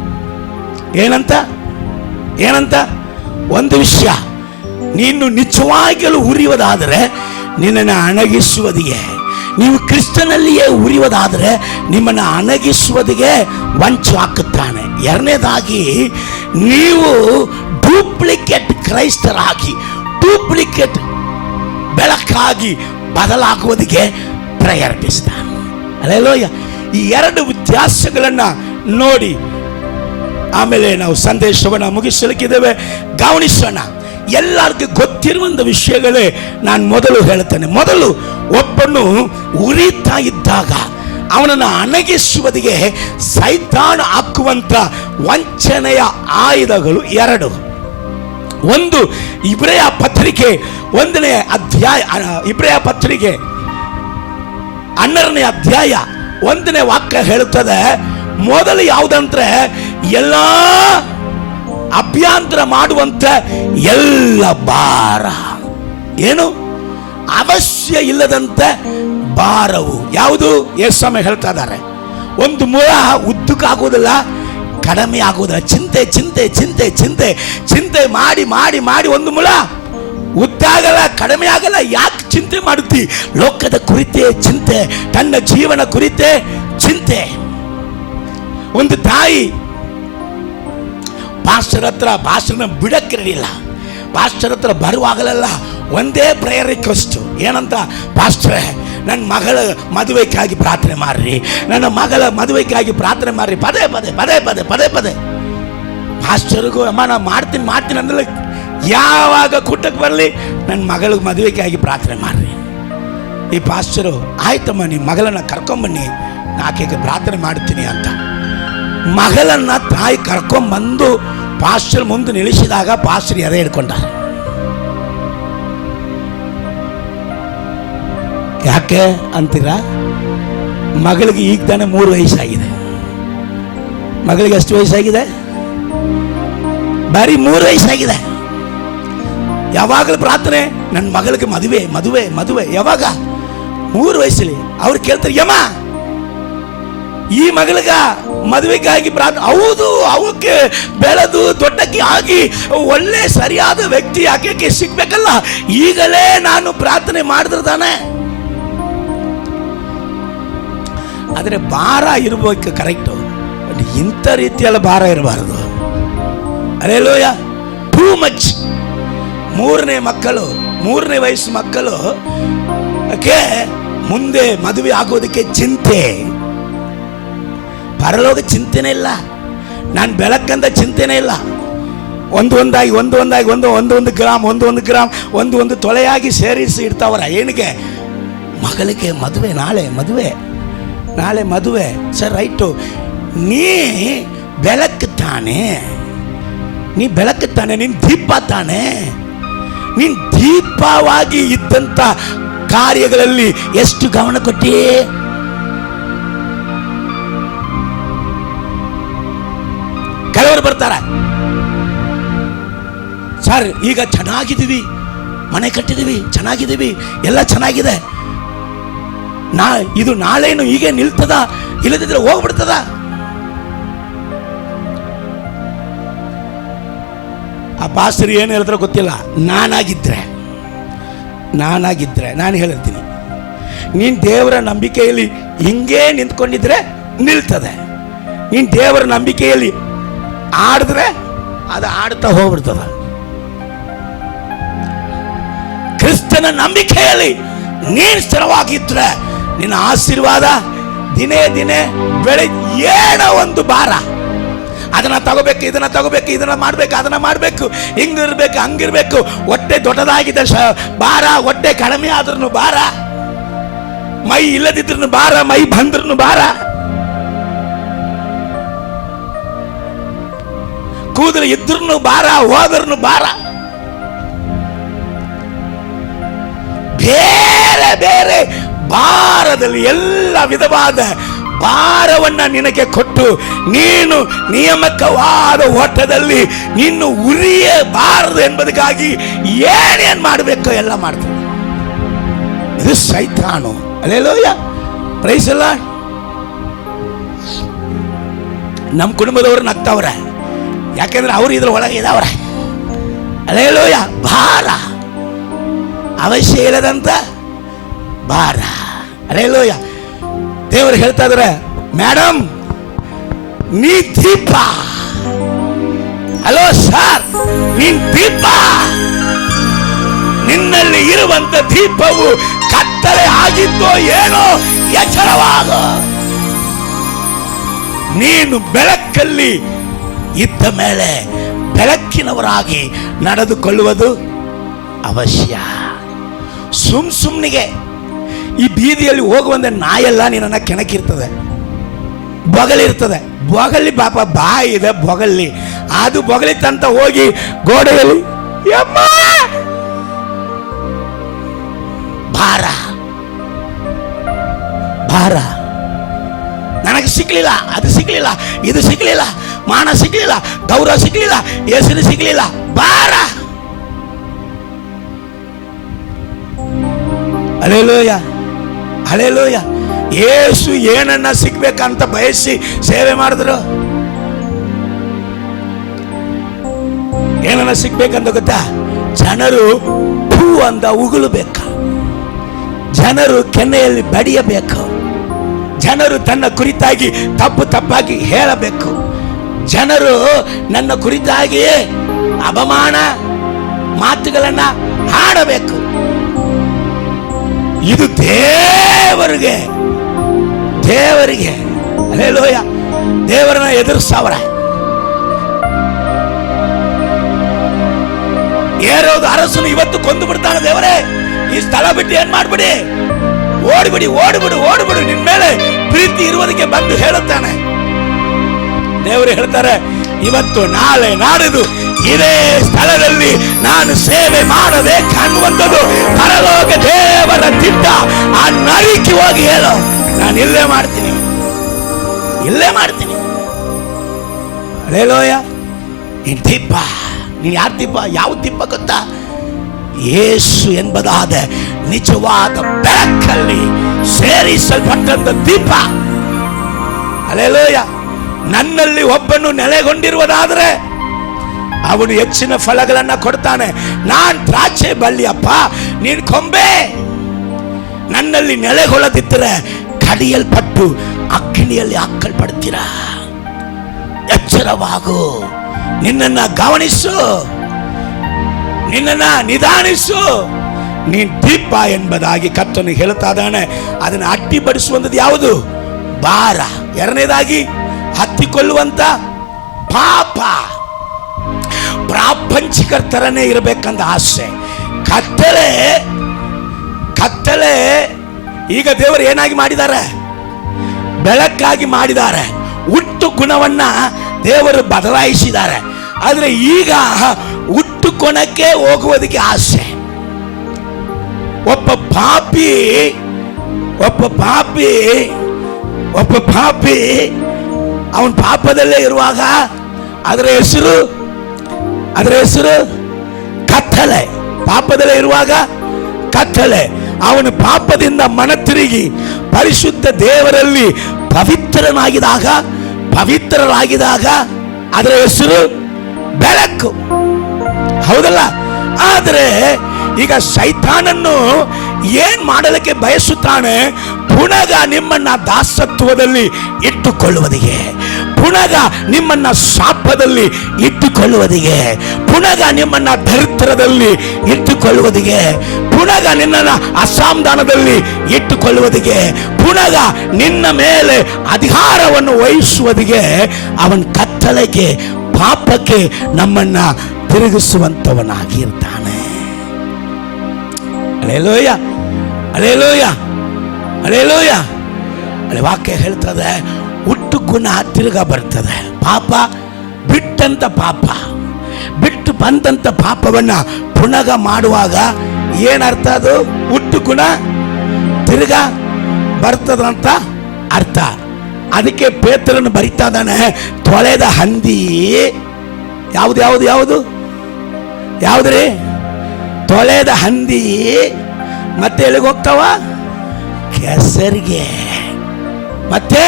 ಏನಂತ? ಒಂದು ವಿಷಯ, ನೀನು ನಿಜವಾಗಿಯೂ ಉರಿಯುವುದಾದರೆ ನಿನ್ನನ್ನು ಅಣಗಿಸುವುದಿಗೆ, ನೀವು ಕ್ರಿಸ್ತನಲ್ಲಿಯೇ ಉರಿಯುವುದಾದರೆ ನಿಮ್ಮನ್ನು ಅಣಗಿಸುವುದಿಗೆ ವಂಚು ಹಾಕುತ್ತಾನೆ. ಎರಡನೇದಾಗಿ, ನೀವು ಡೂಪ್ಲಿಕೇಟ್ ಕ್ರೈಸ್ತರಾಗಿ, ಡೂಪ್ಲಿಕೇಟ್ ಬೆಳಕಾಗಿ ಬದಲಾಗುವುದಕ್ಕೆ ಪ್ರಯತ್ನಿಸ್ತಾನೆ. ಹಲ್ಲೆಲೂಯಾ. ಈ ಎರಡು ವ್ಯತ್ಯಾಸಗಳನ್ನು ನೋಡಿ ಆಮೇಲೆ ನಾವು ಸಂದೇಶವನ್ನು ಮುಗಿಸಲಿಕ್ಕಿದ್ದೇವೆ. ಗಮನಿಸೋಣ. ಎಲ್ಲರಿಗೂ ಗೊತ್ತಿರುವಂಥ ವಿಷಯಗಳೇ ನಾನು ಮೊದಲು ಹೇಳ್ತೇನೆ. ಮೊದಲು, ಒಬ್ಬನು ಉರಿತಾ ಇದ್ದಾಗ ಅವನನ್ನು ಅಣಗಿಸುವುದಿಗೆ ಸೈತಾನ ಹಾಕುವಂಥ ವಂಚನೆಯ ಆಯುಧಗಳು ಎರಡು. ಒಂದು, ಇಬ್ರಿಯ ಪತ್ರಿಕೆ 1ನೇ ಅಧ್ಯಾಯ, ಇಬ್ರಿಯ ಪತ್ರಿಕೆ 12ನೇ ಅಧ್ಯಾಯ 1ನೇ ವಾಕ್ಯ ಹೇಳುತ್ತದೆ, ಮೊದಲು ಯಾವುದಂದ್ರೆ ಎಲ್ಲ ಅಭ್ಯಂತರ ಮಾಡುವಂತ ಎಲ್ಲ ಭಾರ, ಏನು ಅವಶ್ಯ ಇಲ್ಲದಂತ ಭಾರವು ಯಾವುದು? ಯೇಸು ಹೇಳ್ತಾ ಇದ್ದಾರೆ, ಒಂದು ಮುಳ ಉದ್ದಕ್ಕಾಗೋದಿಲ್ಲ, ಕಡಿಮೆ ಆಗೋದಿಲ್ಲ. ಚಿಂತೆ ಚಿಂತೆ ಚಿಂತೆ ಚಿಂತೆ ಚಿಂತೆ ಮಾಡಿ ಮಾಡಿ ಮಾಡಿ ಒಂದು ಮುಳ ಉದ್ದಾಗಲ್ಲ, ಕಡಿಮೆ ಆಗಲ್ಲ. ಯಾಕೆ ಚಿಂತೆ ಮಾಡುತ್ತಿ? ಲೋಕದ ಕುರಿತೇ ಚಿಂತೆ, ತನ್ನ ಜೀವನ ಕುರಿತೇ ಚಿಂತೆ. ಒಂದು ತಾಯಿ ಪಾಸ್ಟರ್ ಹತ್ರ ಭಾಷಣ ಬಿಡಕ್ಕಿರಲಿಲ್ಲ. ಪಾಸ್ಟರ್ ಹತ್ರ ಬರುವಾಗಲೆಲ್ಲ ಒಂದೇ ಪ್ರೇಯರ್ ರಿಕ್ವೆಸ್ಟ್, ಏನಂತ? ಪಾಸ್ಟ್ರೇ, ನನ್ನ ಮಗಳ ಮದುವೆಗಾಗಿ ಪ್ರಾರ್ಥನೆ ಮಾಡ್ರಿ, ನನ್ನ ಮಗಳ ಮದುವೆಗಾಗಿ ಪ್ರಾರ್ಥನೆ ಮಾಡ್ರಿ, ಪದೇ ಪದೇ ಪದೇ ಪದೇ ಪದೇ ಪದೇ. ಪಾಸ್ಟರ್ಗೂ ಅಮ್ಮ ನಾನು ಮಾಡ್ತೀನಿ ಮಾಡ್ತೀನಿ ಅಂದ್ರೆ ಯಾವಾಗ ಕೂಟಕ್ಕೆ ಬರಲಿ, ನನ್ನ ಮಗಳ ಮದುವೆಗಾಗಿ ಪ್ರಾರ್ಥನೆ ಮಾಡ್ರಿ. ಈ ಪಾಸ್ಟರು, ಆಯ್ತಮ್ಮ ನಿಮ್ಮ ಮಗಳನ್ನ ಕರ್ಕೊಂಬನ್ನಿ, ಆಕೆಗೆ ಪ್ರಾರ್ಥನೆ ಮಾಡ್ತೀನಿ ಅಂತ. ಮಗಳನ್ನ ತಾಯಿ ಕರ್ಕೊಂಬಂದು ಪಾಸ್ಟರ್ ಮುಂದೆ ನಿಲ್ಲಿಸಿದಾಗ ಪಾಸ್ಟರ್ ಎದೆ ಹಿಡ್ಕೊಂಡ. ಯಾಕೆ ಅಂತೀರಾ? ಮಗಳಿಗೆ ಈಗ ತಾನೇ 3 ವಯಸ್ಸಾಗಿದೆ. ಮಗಳಿಗೆ ಎಷ್ಟು ವಯಸ್ಸಾಗಿದೆ? ಬರೀ 3 ವಯಸ್ಸಾಗಿದೆ. ಯಾವಾಗಲೂ ಪ್ರಾರ್ಥನೆ, ನನ್ನ ಮಗಳಿಗೆ ಮದುವೆ ಮದುವೆ ಮದುವೆ. ಯಾವಾಗ? 3 ವಯಸ್ಸಲ್ಲಿ. ಅವ್ರು ಕೇಳ್ತಾರೆ, ಯಮ್ಮ ಈ ಮಗಳಿಗ ಮದುವೆಗಾಗಿ ಪ್ರಾರ್ಥನೆ? ಹೌದು, ಅವಕ್ಕೆ ಬೆಳೆದು ದೊಡ್ಡಕ್ಕೆ ಆಗಿ ಒಳ್ಳೆ ಸರಿಯಾದ ವ್ಯಕ್ತಿ ಆಕೆಗೆ ಸಿಗ್ಬೇಕಲ್ಲ, ಈಗಲೇ ನಾನು ಪ್ರಾರ್ಥನೆ ಮಾಡಿದ್ರೆ ತಾನೆ. ಆದರೆ ಭಾರ ಇರಬೇಕು, ಕರೆಕ್ಟು. ಇಂಥ ರೀತಿಯಲ್ಲ ಭಾರ ಇರಬಾರದು. ಹಲ್ಲೆಲೂಯಾ. Too much. 3ನೇ ವಯಸ್ಸು ಮಕ್ಕಳು ಮುಂದೆ ಮದುವೆ ಆಗೋದಕ್ಕೆ ಚಿಂತೆ, ಪರಲೋಕ ಚಿಂತೆನೇ ಇಲ್ಲ, ನಾನು ಬೆಳಕಂದ ಚಿಂತೆನೇ ಇಲ್ಲ. ಒಂದೊಂದಾಗಿ ಒಂದು ಗ್ರಾಮ್ ಒಂದು ತೊಳೆಯಾಗಿ ಸೇರಿಸಿ ಇಡ್ತಾವ್ರ. ಏನಿಗೆ? ಮಗಳಿಗೆ ಮದುವೆ, ನಾಳೆ ಮದುವೆ. Sir, right. ನೀ ಬೆಳಕು ತಾನೆ, ನೀನು ದೀಪ ತಾನೆ. ನೀನು ದೀಪವಾಗಿ ಇದ್ದಂಥ ಕಾರ್ಯಗಳಲ್ಲಿ ಎಷ್ಟು ಗಮನ ಕೊಟ್ಟಿ? ಕೆಲವರು ಬರ್ತಾರ, ಸರ್ ಈಗ ಚೆನ್ನಾಗಿದ್ದೀವಿ, ಮನೆ ಕಟ್ಟಿದ್ದೀವಿ, ಚೆನ್ನಾಗಿದ್ದೀವಿ, ಎಲ್ಲ ಚೆನ್ನಾಗಿದೆ, ಇದು ನಾಳೆನು ಹೀಗೆ ನಿಲ್ತದ, ಇಲ್ಲದಿದ್ರೆ ಹೋಗ್ಬಿಡ್ತದ? ಆ ಪಾಸ್ಟರ್ ಏನು ಹೇಳ್ತಾರೋ ಗೊತ್ತಿಲ್ಲ. ನಾನಾಗಿದ್ರೆ ನಾನು ಹೇಳಿರ್ತೀನಿ, ನೀನು ದೇವರ ನಂಬಿಕೆಯಲ್ಲಿ ಹಿಂಗೇ ನಿಂತ್ಕೊಂಡಿದ್ರೆ ನಿಲ್ತದೆ. ನೀನು ದೇವರ ನಂಬಿಕೆಯಲ್ಲಿ ಆಡಿದ್ರೆ ಅದು ಆಡ್ತಾ ಹೋಗ್ಬಿಡ್ತದ. ಕ್ರಿಸ್ತನ ನಂಬಿಕೆಯಲ್ಲಿ ನೀನು ಸ್ಥಿರವಾಗಿದ್ರೆ ನಿನ್ನ ಆಶೀರ್ವಾದ ದಿನೇ ದಿನೇ ಏನೋ ಒಂದು ಭಾರ, ಅದನ್ನ ತಗೋಬೇಕು, ಇದನ್ನ ಮಾಡ್ಬೇಕು, ಅದನ್ನ ಮಾಡ್ಬೇಕು, ಹಿಂಗಿರ್ಬೇಕು, ಹಂಗಿರ್ಬೇಕು. ಹೊಟ್ಟೆ ದೊಡ್ಡದಾಗಿದೆ ಭಾರ, ಹೊಟ್ಟೆ ಕಡಿಮೆ ಆದ್ರೂ ಭಾರ, ಮೈ ಇಲ್ಲದಿದ್ರು ಭಾರ, ಮೈ ಬಂದ್ರೂ ಭಾರ, ಕೂದಲು ಇದ್ರೂ ಭಾರ, ಹೋದ್ರೂ ಭಾರ. ಬೇರೆ ಬೇರೆ ಭಾರದಲ್ಲಿ ಎಲ್ಲ ವಿಧವಾದ ಭಾರವನ್ನ ನಿನಗೆ ಕೊಟ್ಟು ನೀನು ನಿಯಮಕವಾದ ಓಟದಲ್ಲಿ ನೀನು ಉರಿಯಬಾರದು ಎಂಬುದಕ್ಕಾಗಿ ಏನೇನ್ ಮಾಡಬೇಕು ಎಲ್ಲ ಮಾಡ್ತಾರೆ. ಇದು ಸೈತಾನು. Hallelujah, praise the Lord. ನಮ್ಮ ಕುಟುಂಬದವರು ನಗ್ತಾವ್ರೆ, ಯಾಕೆಂದ್ರೆ ಅವರು ಇದ್ರ ಒಳಗೆ ಇದಾವ್ರೆ. ಹಲ್ಲೆಲೂಯಾ. ಭಾರ, ಅವಶ್ಯ ಇಲ್ಲದಂತ ಭಾರ. ಹಲ್ಲೆಲೂಯಾ. ದೇವರು ಹೇಳ್ತಾ ಇದ್ದಾರೆ, ಮೇಡಮ್ ನೀ ದೀಪ. ಹಲೋ ಸರ್, ನೀನ್ ದೀಪ. ನಿನ್ನಲ್ಲಿ ಇರುವಂತ ದೀಪವು ಕತ್ತಲೆ ಆಗಿತ್ತೋ ಏನೋ, ಎಚ್ಚರವಾಗ. ನೀನು ಬೆಳಕಲ್ಲಿ ಇದ್ದ ಮೇಲೆ ಬೆಳಕಿನವರಾಗಿ ನಡೆದುಕೊಳ್ಳುವುದು ಅವಶ್ಯ. ಸುಮ್ನಿಗೆ ಈ ಬೀದಿಯಲ್ಲಿ ಹೋಗುವಂತೆ ನಾಯೆಲ್ಲ ನಿನ್ನ ಕೆಣಕಿರ್ತದೆ, ಬೊಗಲಿರ್ತದೆ. ಬೊಗಲಿ ಪಾಪ ಬಾಯಿ ಇದೆ ಬೊಗಲಿ, ಅದು ಬೊಗಲಿತ್ತಂತ ಹೋಗಿ ಗೋಡೆಯಲ್ಲಿ ಯಮ್ಮ ಭಾರ ಭಾರ, ನನಗೆ ಸಿಗ್ಲಿಲ್ಲ, ಅದು ಸಿಗ್ಲಿಲ್ಲ, ಇದು ಸಿಗ್ಲಿಲ್ಲ, ಮಾನ ಸಿಗ್ಲಿಲ್ಲ, ಗೌರವ ಸಿಗ್ಲಿಲ್ಲ, ಹೆಸರು ಸಿಗ್ಲಿಲ್ಲ, ಭಾರ. Hallelujah, hallelujah. ಯೇಸು ಏನನ್ನ ಸಿಗ್ಬೇಕಂತ ಬಯಸಿ ಸೇವೆ ಮಾಡಿದ್ರು. ಏನನ್ನ ಸಿಗ್ಬೇಕಂತ ಗೊತ್ತಾ? ಜನರು ಹೂ ಅಂತ ಉಗುಳಬೇಕು, ಜನರು ಕೆನ್ನೆಯಲ್ಲಿ ಬಡಿಯಬೇಕು, ಜನರು ತನ್ನ ಕುರಿತಾಗಿ ತಪ್ಪಾಗಿ ಹೇಳಬೇಕು, ಜನರು ನನ್ನ ಕುರಿತಾಗಿ ಅಪಮಾನ ಮಾತುಗಳನ್ನ ಆಡಬೇಕು. ಇದು ದೇವರಿಗೆ ಹಲ್ಲೆಲೂಯಾ. ದೇವರನ್ನ ಎದುರಿಸವರ ಏರೋದು ಅರಸನು ಇವತ್ತು ಕೊಂದು ಬಿಡ್ತಾನೆ. ದೇವರೇ, ಈ ಸ್ಥಳ ಬಿಟ್ಟು ಏನ್ ಮಾಡ್ಬಿಡಿ, ಓಡಿಬಿಡು, ನಿನ್ ಮೇಲೆ ಪ್ರೀತಿ ಇರುವುದಕ್ಕೆ ಬಂದು ಹೇಳುತ್ತಾನೆ. ದೇವರು ಹೇಳ್ತಾರೆ, ಇವತ್ತು ನಾಳೆ ನಾಡಿದ್ದು ಇದೇ ಸ್ಥಳದಲ್ಲಿ ನಾನು ಸೇವೆ ಮಾಡಬೇಕು ಅನ್ನುವಂಥದ್ದು ಪರಲೋಕ ದೇವರ ತಿಟ್ಟ. ಆ ನರಿಕಿ ಹೋಗಿ ಹೇಳು, ನಾನು ಇಲ್ಲೇ ಮಾಡ್ತೀನಿ. ಹಲ್ಲೆಲೂಯಾ. ನೀನ್ ದೀಪ. ನೀನ್ ಯಾರ ದೀಪ? ಯಾವ ದೀಪ ಗೊತ್ತಾ? ಯೇಸು ಎಂಬುದಾದ ನಿಜವಾದ ಬೆಳಕಲ್ಲಿ ಸೇರಿಸಲ್ಪಟ್ಟಂತ ದೀಪ. ಹಲ್ಲೆಲೂಯಾ. ನನ್ನಲ್ಲಿ ಒಬ್ಬನು ನೆಲೆಗೊಂಡಿರುವುದಾದ್ರೆ ಅವನು ಹೆಚ್ಚಿನ ಫಲಗಳನ್ನ ಕೊಡ್ತಾನೆ. ನಾನ್ ದ್ರಾಕ್ಷೆ ಬಳ್ಳಿಯಪ್ಪ, ನೀನ್ ಕೊಂಬೆ. ನನ್ನಲ್ಲಿ ನೆಲೆಗೊಳ್ಳದಿದ್ದರೆ ಕಡಿಯಲ್ಪಟ್ಟು ಅಗ್ನಿಯಲ್ಲಿ ಹಾಕಲ್ಪಡ್ತೀರ. ಎಚ್ಚರವಾಗು, ನಿನ್ನನ್ನ ಗಮನಿಸು, ನಿನ್ನನ್ನ ನಿಧಾನಿಸು. ನೀನ್ ದೀಪ ಎಂಬುದಾಗಿ ಕರ್ತನು ಹೇಳ್ತಾ ಇದ್ದಾನೆ. ಅದನ್ನು ಅಡ್ಡಿಪಡಿಸುವಂಥದ್ದು ಯಾವುದು? ಭಾರ. ಎರಡನೇದಾಗಿ ಹತ್ತಿಕೊಳ್ಳುವಂತ ಪಾಪ. ಪ್ರಾಪಂಚಿಕರ ತರನೇ ಇರಬೇಕಂತ ಆಸೆ. ಕತ್ತಲೆ ಈಗ ದೇವರು ಏನಾಗಿ ಮಾಡಿದ್ದಾರೆ? ಬೆಳಕಾಗಿ ಮಾಡಿದ್ದಾರೆ. ಹುಟ್ಟು ಗುಣವನ್ನ ದೇವರು ಬದಲಾಯಿಸಿದ್ದಾರೆ. ಆದ್ರೆ ಈಗ ಹುಟ್ಟು ಗುಣಕ್ಕೆ ಹೋಗುವುದಕ್ಕೆ ಆಸೆ. ಒಬ್ಬ ಪಾಪಿ ಅವನ ಪಾಪದಲ್ಲೇ ಇರುವಾಗ ಅದರ ಹೆಸರು ಕತ್ತಲೆ. ಪಾಪದಲ್ಲೇ ಇರುವಾಗ ಕತ್ತಲೆ. ಅವನ ಪಾಪದಿಂದ ಮನ ತಿರುಗಿ ಪರಿಶುದ್ಧ ದೇವರಲ್ಲಿ ಪವಿತ್ರರಾಗಿದಾಗ ಅದರ ಹೆಸರು ಬೆಳಕು. ಹೌದಲ್ಲ? ಆದರೆ ಈಗ ಸೈತಾನನ್ನು ಏನ್ ಮಾಡಲಿಕ್ಕೆ ಬಯಸುತ್ತಾನೆ? ಪುನಃ ನಿಮ್ಮನ್ನ ದಾಸತ್ವದಲ್ಲಿ ಇಟ್ಟುಕೊಳ್ಳುವುದಿಗೆ, ಪುನಃ ನಿಮ್ಮನ್ನ ಶಾಪದಲ್ಲಿ ಇಟ್ಟುಕೊಳ್ಳುವುದಿಗೆ, ಪುನಃ ನಿಮ್ಮನ್ನ ದರಿದ್ರದಲ್ಲಿ ಇಟ್ಟುಕೊಳ್ಳುವುದಿಗೆ, ಪುನಃ ನಿನ್ನನ್ನ ಅಸಮಾಧಾನದಲ್ಲಿ ಇಟ್ಟುಕೊಳ್ಳುವುದಿಗೆ, ಪುನಃ ನಿನ್ನ ಮೇಲೆ ಅಧಿಕಾರವನ್ನು ವಹಿಸುವುದಿಗೆ ಅವನ ಕತ್ತಲೆಗೆ, ಪಾಪಕ್ಕೆ ನಮ್ಮನ್ನ ತಿರುಗಿಸುವಂತವನಾಗಿರ್ತಾನೆ. Hallelujah, hallelujah, hallelujah. ಅಲ್ಲಿ ವಾಕ್ಯ ಹೇಳ್ತದೆ, ಹುಟ್ಟು ಗುಣ ತಿರುಗ ಬರ್ತದೆ. ಪಾಪ ಬಿಟ್ಟು ಬಂದಂತ ಪಾಪವನ್ನ ಪುನಃ ಮಾಡುವಾಗ ಏನರ್ಥ? ಅದು ಹುಟ್ಟು ಗುಣ ತಿರುಗ ಬರ್ತದಂತ ಅರ್ಥ. ಅದಕ್ಕೆ ಪೇತ್ರನು ಬರಿತಾ ಇದ್ದಾನೆ, ತೊಳೆದ ಹಂದಿ ಯಾವುದ್ರಿ? ತೊಳೆದ ಹಂದಿ ಮತ್ತೆ ಎಲ್ಲಿಗೆ ಹೋಗ್ತಾವ? ಕೆಸರಿಗೆ. ಮತ್ತೆ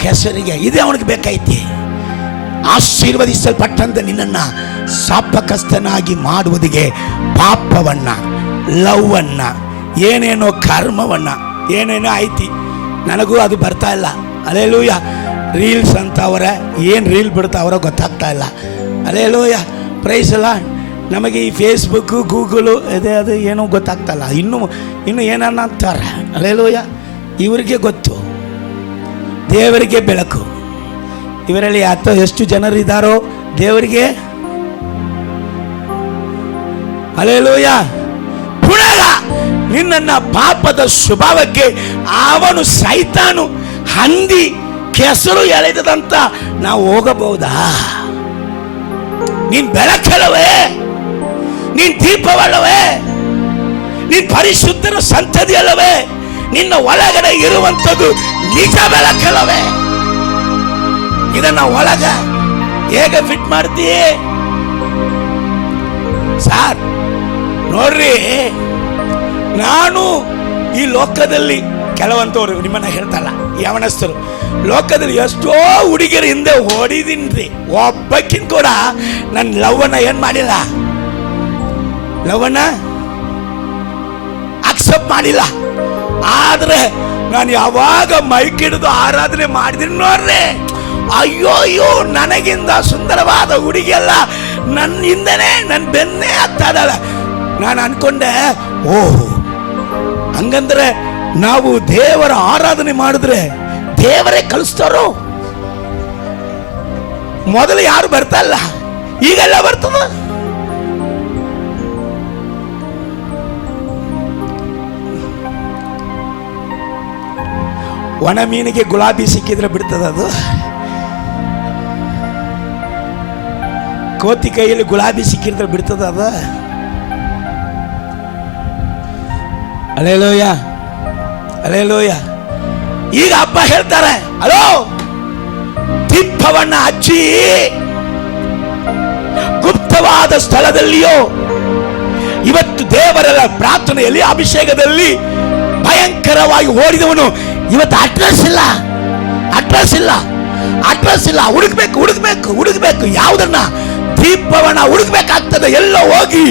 ಕೆಸರಿಗೆ. ಇದೇ ಅವನಿಗೆ ಬೇಕಾಯ್ತಿ. ಆಶೀರ್ವದಿಸಲ್ಪಟ್ಟಂತ ನಿನ್ನನ್ನ ಶಾಪಕಸ್ತನಾಗಿ ಮಾಡುವುದಿಗೆ ಪಾಪವನ್ನ, ಲವ್ವನ್ನ, ಏನೇನೋ ಕರ್ಮವನ್ನ ಏನೇನೋ ಐತಿ, ನನಗೂ ಅದು ಬರ್ತಾ ಇಲ್ಲ. ಅಲ್ಲೇಲೂಯ. ರೀಲ್ಸ್ ಅಂತವರ ಏನು ರೀಲ್ ಬಿಡ್ತಾವ್ರ ಗೊತ್ತಾಗ್ತಾ ಇಲ್ಲ. ಅಲ್ಲೇಲೂಯ. ಪ್ರೈಸ್ ಅಲ್ಲ. ನಮಗೆ ಈ ಫೇಸ್ಬುಕ್ಕು ಗೂಗಲು ಅದು ಏನೋ ಗೊತ್ತಾಗ್ತಲ್ಲ. ಇನ್ನು ಏನನ್ನ ಅಂತಾರೆ. ಅಲ್ಲೇಲೂಯ. ಇವರಿಗೆ ಗೊತ್ತು, ದೇವರಿಗೆ ಬೆಳಕು. ಇವರಲ್ಲಿ ಎಷ್ಟು ಜನರಿದ್ದಾರೋ ದೇವರಿಗೆ. ಅಲ್ಲೇಲೂಯ. ಪುನಃ ನಿನ್ನ ಪಾಪದ ಸ್ವಭಾವಕ್ಕೆ ಅವನು ಸೈತಾನು ಹಂದಿ ಕೆಸರು ಎಳೆದಂತ ನಾವು ಹೋಗಬಹುದಾ? ನೀನ್ ಬೆಳಕಲ್ಲವೇ? ನೀನ್ ದೀಪವಲ್ಲವೇ? ನೀನ್ ಪರಿಶುದ್ಧರ ಸಂತತಿ ಅಲ್ಲವೇ? ನಿನ್ನ ಒಳಗಡೆ ಇರುವಂಥದ್ದು ನಿಜ ಬೆಳಕಲ್ಲವೇ? ಇದನ್ನ ಒಳಗ ಹೇಗೆ ಫಿಟ್ ಮಾಡ್ತೀಯೇ ಸಾರ್? ನೋಡ್ರಿ, ನಾನು ಈ ಲೋಕದಲ್ಲಿ ಕೆಲವಂತವ್ರು ನಿಮ್ಮನ್ನ ಹೇಳ್ತಲ್ಲ, ಯವನಸ್ಥರು ಲೋಕದಲ್ಲಿ ಎಷ್ಟೋ ಹುಡುಗಿಯರ ಹಿಂದೆ ಹೊಡಿದೀನ್ರಿ. ಒಬ್ಬಕ್ಕಿನ್ ಕೂಡ ನನ್ನ ಲವ್ವನ್ನ ಏನ್ ಮಾಡಿಲ್ಲ, ಲವ್ವನ್ನ ಅಕ್ಸೆಪ್ಟ್ ಮಾಡಿಲ್ಲ. ಆದ್ರೆ ನಾನು ಯಾವಾಗ ಮೈಕ್ ಹಿಡಿದು ಆರಾಧನೆ ಮಾಡಿದೀನಿ ನೋಡ್ರಿ, ಅಯ್ಯೋ ಅಯ್ಯೋ, ನನಗಿಂತ ಸುಂದರವಾದ ಹುಡುಗಿಯಲ್ಲ ನನ್ನ ಹಿಂದೆನೆ ನನ್ನ ಬೆನ್ನೇ ಹತ್ತದಲ್ಲ. ನಾನು ಅನ್ಕೊಂಡೆ, ಓಹೋ, ಹಂಗಂದ್ರೆ ನಾವು ದೇವರ ಆರಾಧನೆ ಮಾಡಿದ್ರೆ ದೇವರೇ ಕಳಿಸ್ತಾರೋ? ಮೊದಲು ಯಾರು ಬರ್ತಲ್ಲ, ಈಗೆಲ್ಲ ಬರ್ತದ. ಒಣ ಮೀನಿಗೆ ಗುಲಾಬಿ ಸಿಕ್ಕಿದ್ರೆ ಬಿಡ್ತದ ಅದು? ಕೋತಿ ಕೈಯಲ್ಲಿ ಗುಲಾಬಿ ಸಿಕ್ಕಿದ್ರೆ ಬಿಡ್ತದ ಅದು? Alleluia, alleluia. ಈಗ ಅಪ್ಪ ಹೇಳ್ತಾರೆ, ಅಲೋ, ದೀಪವನ್ನ ಹಚ್ಚಿ ಗುಪ್ತವಾದ ಸ್ಥಳದಲ್ಲಿಯೋ ಇವತ್ತು ದೇವರ ಪ್ರಾರ್ಥನೆಯಲ್ಲಿ ಅಭಿಷೇಕದಲ್ಲಿ ಭಯಂಕರವಾಗಿ ಓಡಿದವನು ಇವತ್ತು ಅಡ್ರೆಸ್ ಇಲ್ಲ, ಅಡ್ರೆಸ್ ಇಲ್ಲ, ಅಡ್ರೆಸ್ ಇಲ್ಲ. ಹುಡುಕ್ಬೇಕು. ಯಾವುದನ್ನ? ದೀಪವನ್ನ ಹುಡುಕ್ಬೇಕಾಗ್ತದೆ. ಎಲ್ಲೋ ಹೋಗಿ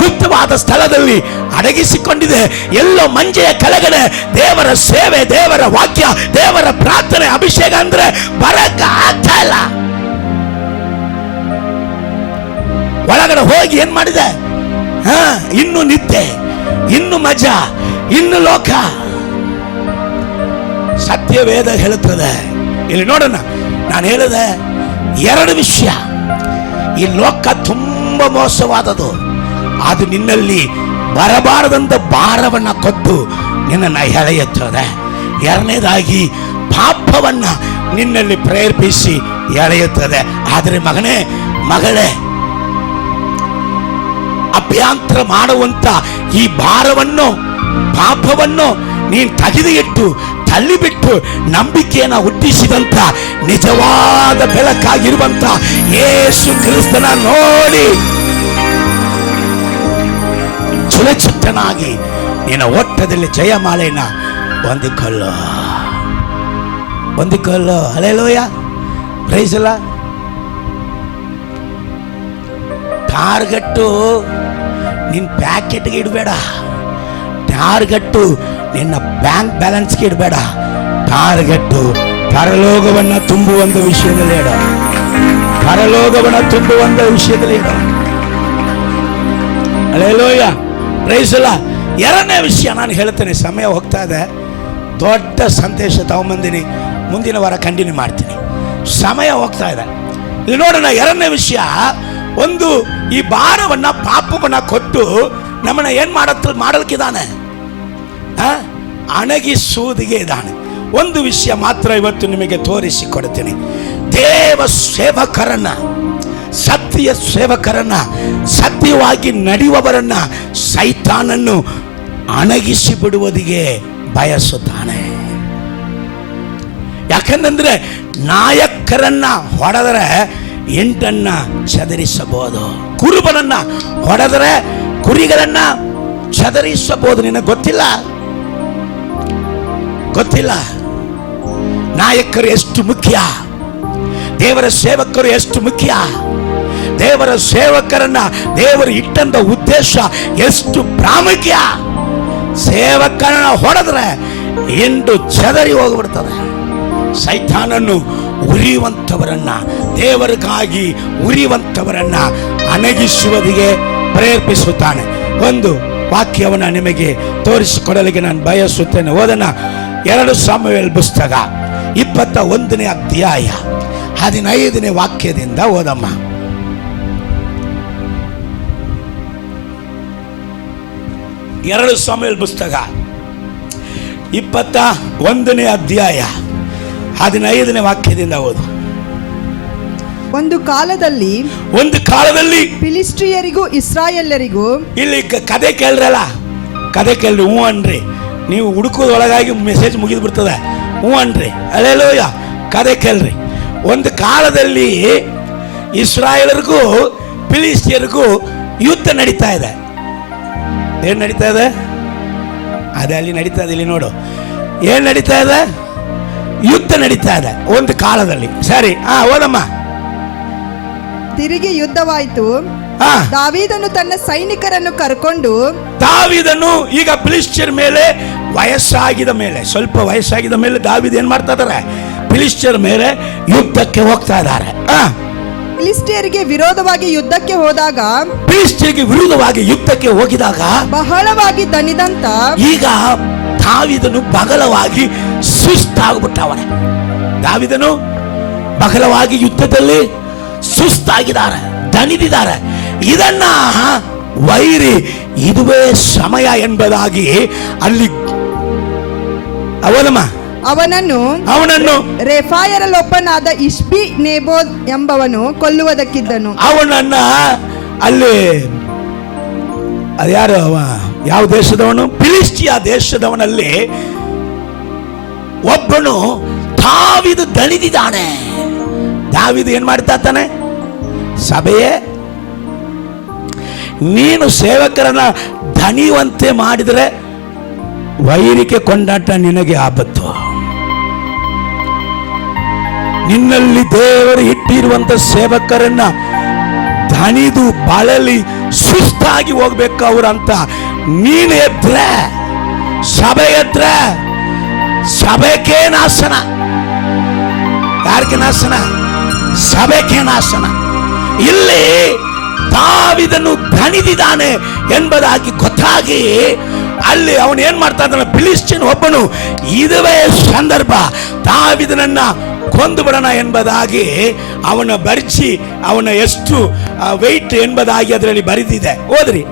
ಗುಪ್ತವಾದ ಸ್ಥಳದಲ್ಲಿ ಅಡಗಿಸಿಕೊಂಡಿದೆ. ಎಲ್ಲೋ ಮಂಜೆಯ ಕೆಳಗಡೆ ದೇವರ ಸೇವೆ, ದೇವರ ವಾಕ್ಯ, ದೇವರ ಪ್ರಾರ್ಥನೆ, ಅಭಿಷೇಕ ಅಂದ್ರೆ ಬರಕ ಆಗ್ತಾ ಇಲ್ಲ. ಒಳಗಡೆ ಹೋಗಿ ಏನ್ ಮಾಡಿದೆ? ಇನ್ನು ನಿದ್ದೆ, ಇನ್ನು ಮಜಾ, ಇನ್ನು ಲೋಕ. ಸತ್ಯವೇದ ಹೇಳುತ್ತದೆ. ಇಲ್ಲಿ ನೋಡೋಣ, ನಾನು ಹೇಳಿದೆ 2 ವಿಷಯ. ಈ ಲೋಕ ತುಂಬಾ ಮೋಸವಾದದು. ಅದು ನಿನ್ನಲ್ಲಿ ಬರಬಾರದಂತ ಭಾರವನ್ನ ಕೊಟ್ಟು ನಿನ್ನನ್ನು ಎಳೆಯುತ್ತದೆ. 2ನೇದಾಗಿ ಪಾಪವನ್ನ ನಿನ್ನಲ್ಲಿ ಪ್ರೇರೇಪಿಸಿ ಎಳೆಯುತ್ತದೆ. ಆದರೆ ಮಗನೇ, ಮಗಳೇ, ಅಭ್ಯಂತರ ಮಾಡುವಂತ ಈ ಭಾರವನ್ನು, ಪಾಪವನ್ನು ನೀನು ತೆಗೆದು ಇಟ್ಟು ತಳ್ಳಿಬಿಟ್ಟು ನಂಬಿಕೆಯನ್ನು ಹುಟ್ಟಿಸಿದಂತ ನಿಜವಾದ ಬೆಳಕಾಗಿರುವಂತ ಯೇಸು ಕ್ರಿಸ್ತನ ನೋಡಿ ಸುರಕ್ಷಿತನಾಗಿ ನಿನ್ನ ಓಟದಲ್ಲಿ ಜಯಮಾಲೆಯನ್ನ ಹೊಂದಿಕೊಳ್ಳು. ಹಲ್ಲೆಲೂಯಾ, ಪ್ರೈಸ್ ಅಲ್ಲ. ಟಾರ್ಗೆಟ್ಟು ನಿನ್ನ ಪ್ಯಾಕೆಟ್ಗೆ ಇಡಬೇಡ. ಟಾರ್ಗೆಟ್ಟು ನಿನ್ನ ಬ್ಯಾಂಕ್ ಬ್ಯಾಲೆನ್ಸ್ಗೆ ಇಡಬೇಡ. ಟಾರ್ಗೆಟ್ಟು ಪರಲೋಕವನ್ನ ತುಂಬುವಂತ ವಿಷಯದಲ್ಲಿ ಇಡ. ಪರಲೋಕವನ್ನ ತುಂಬುವಂತ ವಿಷಯದಲ್ಲಿ ಇಡ. ಹಲ್ಲೆಲೂಯಾ, ಪ್ರೈಸ್ ಅಲ್ಲ. 2ನೇ ವಿಷಯ ನಾನು ಹೇಳ್ತೇನೆ, ಸಮಯ ಹೋಗ್ತಾ ಇದೆ. ದೊಡ್ಡ ಸಂದೇಶ ತಗೊಂಬಂದಿನಿ, ಮುಂದಿನ ವಾರ ಕಂಟಿನ್ಯೂ ಮಾಡ್ತೀನಿ. ಸಮಯ ಹೋಗ್ತಾ ಇದೆ. ಇಲ್ಲಿ ನೋಡೋಣ. 2ನೇ ವಿಷಯ, ಒಂದು, ಈ ಭಾರವನ್ನ, ಪಾಪವನ್ನ ಕೊಟ್ಟು ನಮ್ಮನ್ನ ಏನ್ ಮಾಡಲಿಕ್ಕಿದ್ದಾನೆ? ಅಣಗಿಸುವುದಿಗೆ ಇದ್ದಾನೆ. ಒಂದು ವಿಷಯ ಮಾತ್ರ ಇವತ್ತು ನಿಮಗೆ ತೋರಿಸಿಕೊಡ್ತೀನಿ. ದೇವ ಸೇವಕರನ್ನ, ಸತ್ಯ ಸೇವಕರನ್ನ, ಸತ್ಯವಾಗಿ ನಡೆಯುವವರನ್ನ ಸೈತಾನನ್ನು ಅಣಗಿಸಿ ಬಿಡುವುದಿಗೆ ಬಯಸುತ್ತಾನೆ. ಯಾಕಂದ್ರೆ ನಾಯಕರನ್ನ ಹೊಡೆದರೆ 8 ಚದರಿಸಬಹುದು. ಕುರುಬನನ್ನ ಹೊಡೆದರೆ ಕುರಿಗಳನ್ನ ಚದರಿಸಬಹುದು. ನಿನಗೆ ಗೊತ್ತಿಲ್ಲ ನಾಯಕರು ಎಷ್ಟು ಮುಖ್ಯ, ದೇವರ ಸೇವಕರು ಎಷ್ಟು ಮುಖ್ಯ, ದೇವರ ಸೇವಕರನ್ನ ದೇವರು ಇಟ್ಟಂತ ಉದ್ದೇಶ ಎಷ್ಟು ಪ್ರಾಮುಖ್ಯ. ಸೇವಕರನ್ನ ಹೊಡೆದ್ರೆ ಹಿಂಡು ಚದರಿ ಹೋಗ್ಬಿಡ್ತದೆ. ಸೈತಾನನ್ನು ಉರಿಯುವಂಥವರನ್ನ, ದೇವರಿಗಾಗಿ ಉರಿಯುವಂಥವರನ್ನ ಅಣಗಿಸುವುದಿಗೆ ಪ್ರೇರೇಪಿಸುತ್ತಾನೆ. ಒಂದು ವಾಕ್ಯವನ್ನು ನಿಮಗೆ ತೋರಿಸಿಕೊಡಲಿಕ್ಕೆ ನಾನು ಬಯಸುತ್ತೇನೆ. ಓದನ 2 ಸಾಮುವೇಲ್ ಪುಸ್ತಕ 21ನೇ ಅಧ್ಯಾಯ 15ನೇ ವಾಕ್ಯದಿಂದ ಓದಮ್ಮ. 2 ಸಾಮುವೇಲ್ ಪುಸ್ತಕ 21ನೇ ಅಧ್ಯಾಯ 15ನೇ ವಾಕ್ಯದಿಂದ ಓದು. ಒಂದು ಕಾಲದಲ್ಲಿ ಫಿಲಿಸ್ಟಿಯರಿಗೂ ಇಸ್ರಾಯೇಲರಿಗೂ, ಇಲ್ಲಿ ಕತೆ ಕೇಳ್ರಲ್ಲ, ಕತೆ ಕೇಳ್ರಿ, ಹ್ಞೂ ಅನ್ರಿ. ನೀವು ಹುಡುಕೋದ್ರೊಳಗಾಗಿ ಮೆಸೇಜ್ ಮುಗಿದು ಬಿಡ್ತದೆ. ಹ್ಞೂ ಅನ್ರಿ, ಅಲ್ಲೇಲೂಯ. ಕತೆ ಕೇಳ್ರಿ. ಒಂದು ಕಾಲದಲ್ಲಿ ಇಸ್ರಾಯೇಲರಿಗೂ ಫಿಲಿಸ್ಟಿಯರಿಗೂ ಯುದ್ಧ ನಡೀತಾ ಇದೆ. ಏನ್ ನಡೀತಾ ಇದೆ? ಅದೇ ಅಲ್ಲಿ ನಡೀತಾ ಇದೆ, ಇಲ್ಲಿ ನೋಡು. ಏನ್ ನಡೀತಾ ಇದೆ? ಯುದ್ಧ ನಡೀತಾ ಇದೆ ಒಂದು ಕಾಲದಲ್ಲಿ. ಸರಿ, ಓದಮ್ಮ. ತಿರುಗಿ ಯುದ್ಧವಾಯಿತು. ದಾವೀದನು ತನ್ನ ಸೈನಿಕರನ್ನು ಕರ್ಕೊಂಡು, ದಾವೀದನು ಈಗ ಫಿಲಿಸ್ಟಿಯರ್ ಮೇಲೆ ವಯಸ್ಸಾಗಿದ ಮೇಲೆ, ಸ್ವಲ್ಪ ವಯಸ್ಸಾಗಿದ ಮೇಲೆ ದಾವೀದ ಏನ್ ಮಾಡ್ತಾ ಇದ್ದಾರೆ? ಫಿಲಿಸ್ಟಿಯರ್ ಮೇಲೆ ಯುದ್ಧಕ್ಕೆ ಹೋಗ್ತಾ ಇದ್ದಾರೆ. ಫಿಲಿಸ್ಟಿಯರಿಗೆ ವಿರೋಧವಾಗಿ ಯುದ್ಧಕ್ಕೆ ಹೋದಾಗ, ಫಿಲಿಸ್ಟಿಯರಿಗೆ ವಿರುದ್ಧವಾಗಿ ಯುದ್ಧಕ್ಕೆ ಹೋಗಿದಾಗ ಬಹಳವಾಗಿ ದಣಿದಂತ ಈಗ ದಾವೀದನು ಬಹಳವಾಗಿ ಸುಸ್ತಾಗ್ಬಿಟ್ಟವನೆ. ದಾವೀದನು ಬಹಳವಾಗಿ ಯುದ್ಧದಲ್ಲಿ ಸುಸ್ತಾಗಿದ್ದಾರೆ, ದಣಿದಿದ್ದಾರೆ. ಇದನ್ನ ವೈರಿ ಇದುವೇ ಸಮಯ ಎಂಬುದಾಗಿ ಅಲ್ಲಿ ಅವನನ್ನು ರೆಫಾಯರಲ್ಲೊಬ್ಬನಾದ ಇಷ್ಬಿ ನೇಬೋದ್ ಎಂಬವನು ಕೊಲ್ಲುವುದಕ್ಕಿದ್ದನು. ಅವನನ್ನ ಅಲ್ಲಿ ಅದ್ಯಾರು ಅವ? ಯಾವ ದೇಶದವನು? ಫಿಲಿಸ್ಟಿಯ ದೇಶದವನಲ್ಲಿ ಒಬ್ಬನು ದಾವೀದ ದಣಿದಿದ್ದಾನೆ. ದಾವೀದ ಏನ್ ಮಾಡ್ತಾ ಇದ್ದಾನೆ? ಸಭೆಯೇ, ನೀನು ಸೇವಕರನ್ನ ದಣಿಯುವಂತೆ ಮಾಡಿದರೆ ವೈರಿಕೆ ಕೊಂಡಾಟ ನಿನಗೆ ಆಪತ್ತು. ನಿನ್ನಲ್ಲಿ ದೇವರು ಇಟ್ಟಿರುವಂತ ಸೇವಕರನ್ನ ದಣಿದು ಬಳಲಿ ಸುಸ್ತಾಗಿ ಹೋಗ್ಬೇಕು ಅವ್ರಂತ ನೀನು ಎದ್ರೆ, ಸಭೆ ಎದ್ರೆ ಸಭೆಗೆ ನಾಶನ. ಯಾರಿಗೆ ನಾಶನ? ಸಭೆಗೆ ನಾಶನ. ಇಲ್ಲಿ ದಾವೀದನು ದಣಿದಿದ್ದಾನೆ ಎಂಬುದಾಗಿ ಗೊತ್ತಾಗಿ ಅಲ್ಲಿ ಅವನು ಏನ್ ಮಾಡ್ತಾ ಇದ್ದಾನೆ? ಫಿಲಿಸ್ಟಿಯನ್ ಒಬ್ಬನು ಇದುವೇ ಸಂದರ್ಭ, ದಾವೀದನನ್ನ ಕೊಂದು ಬಿಡೋಣ ಎಂಬುದಾಗಿ ಅವನ ಬರ್ಜಿ, ಅವನ ಎಷ್ಟು ವೆಯ್ಟ್ ಎಂಬುದಾಗಿ ಅದರಲ್ಲಿ ಬರೆದಿದೆ. ಓದ್ರಿ.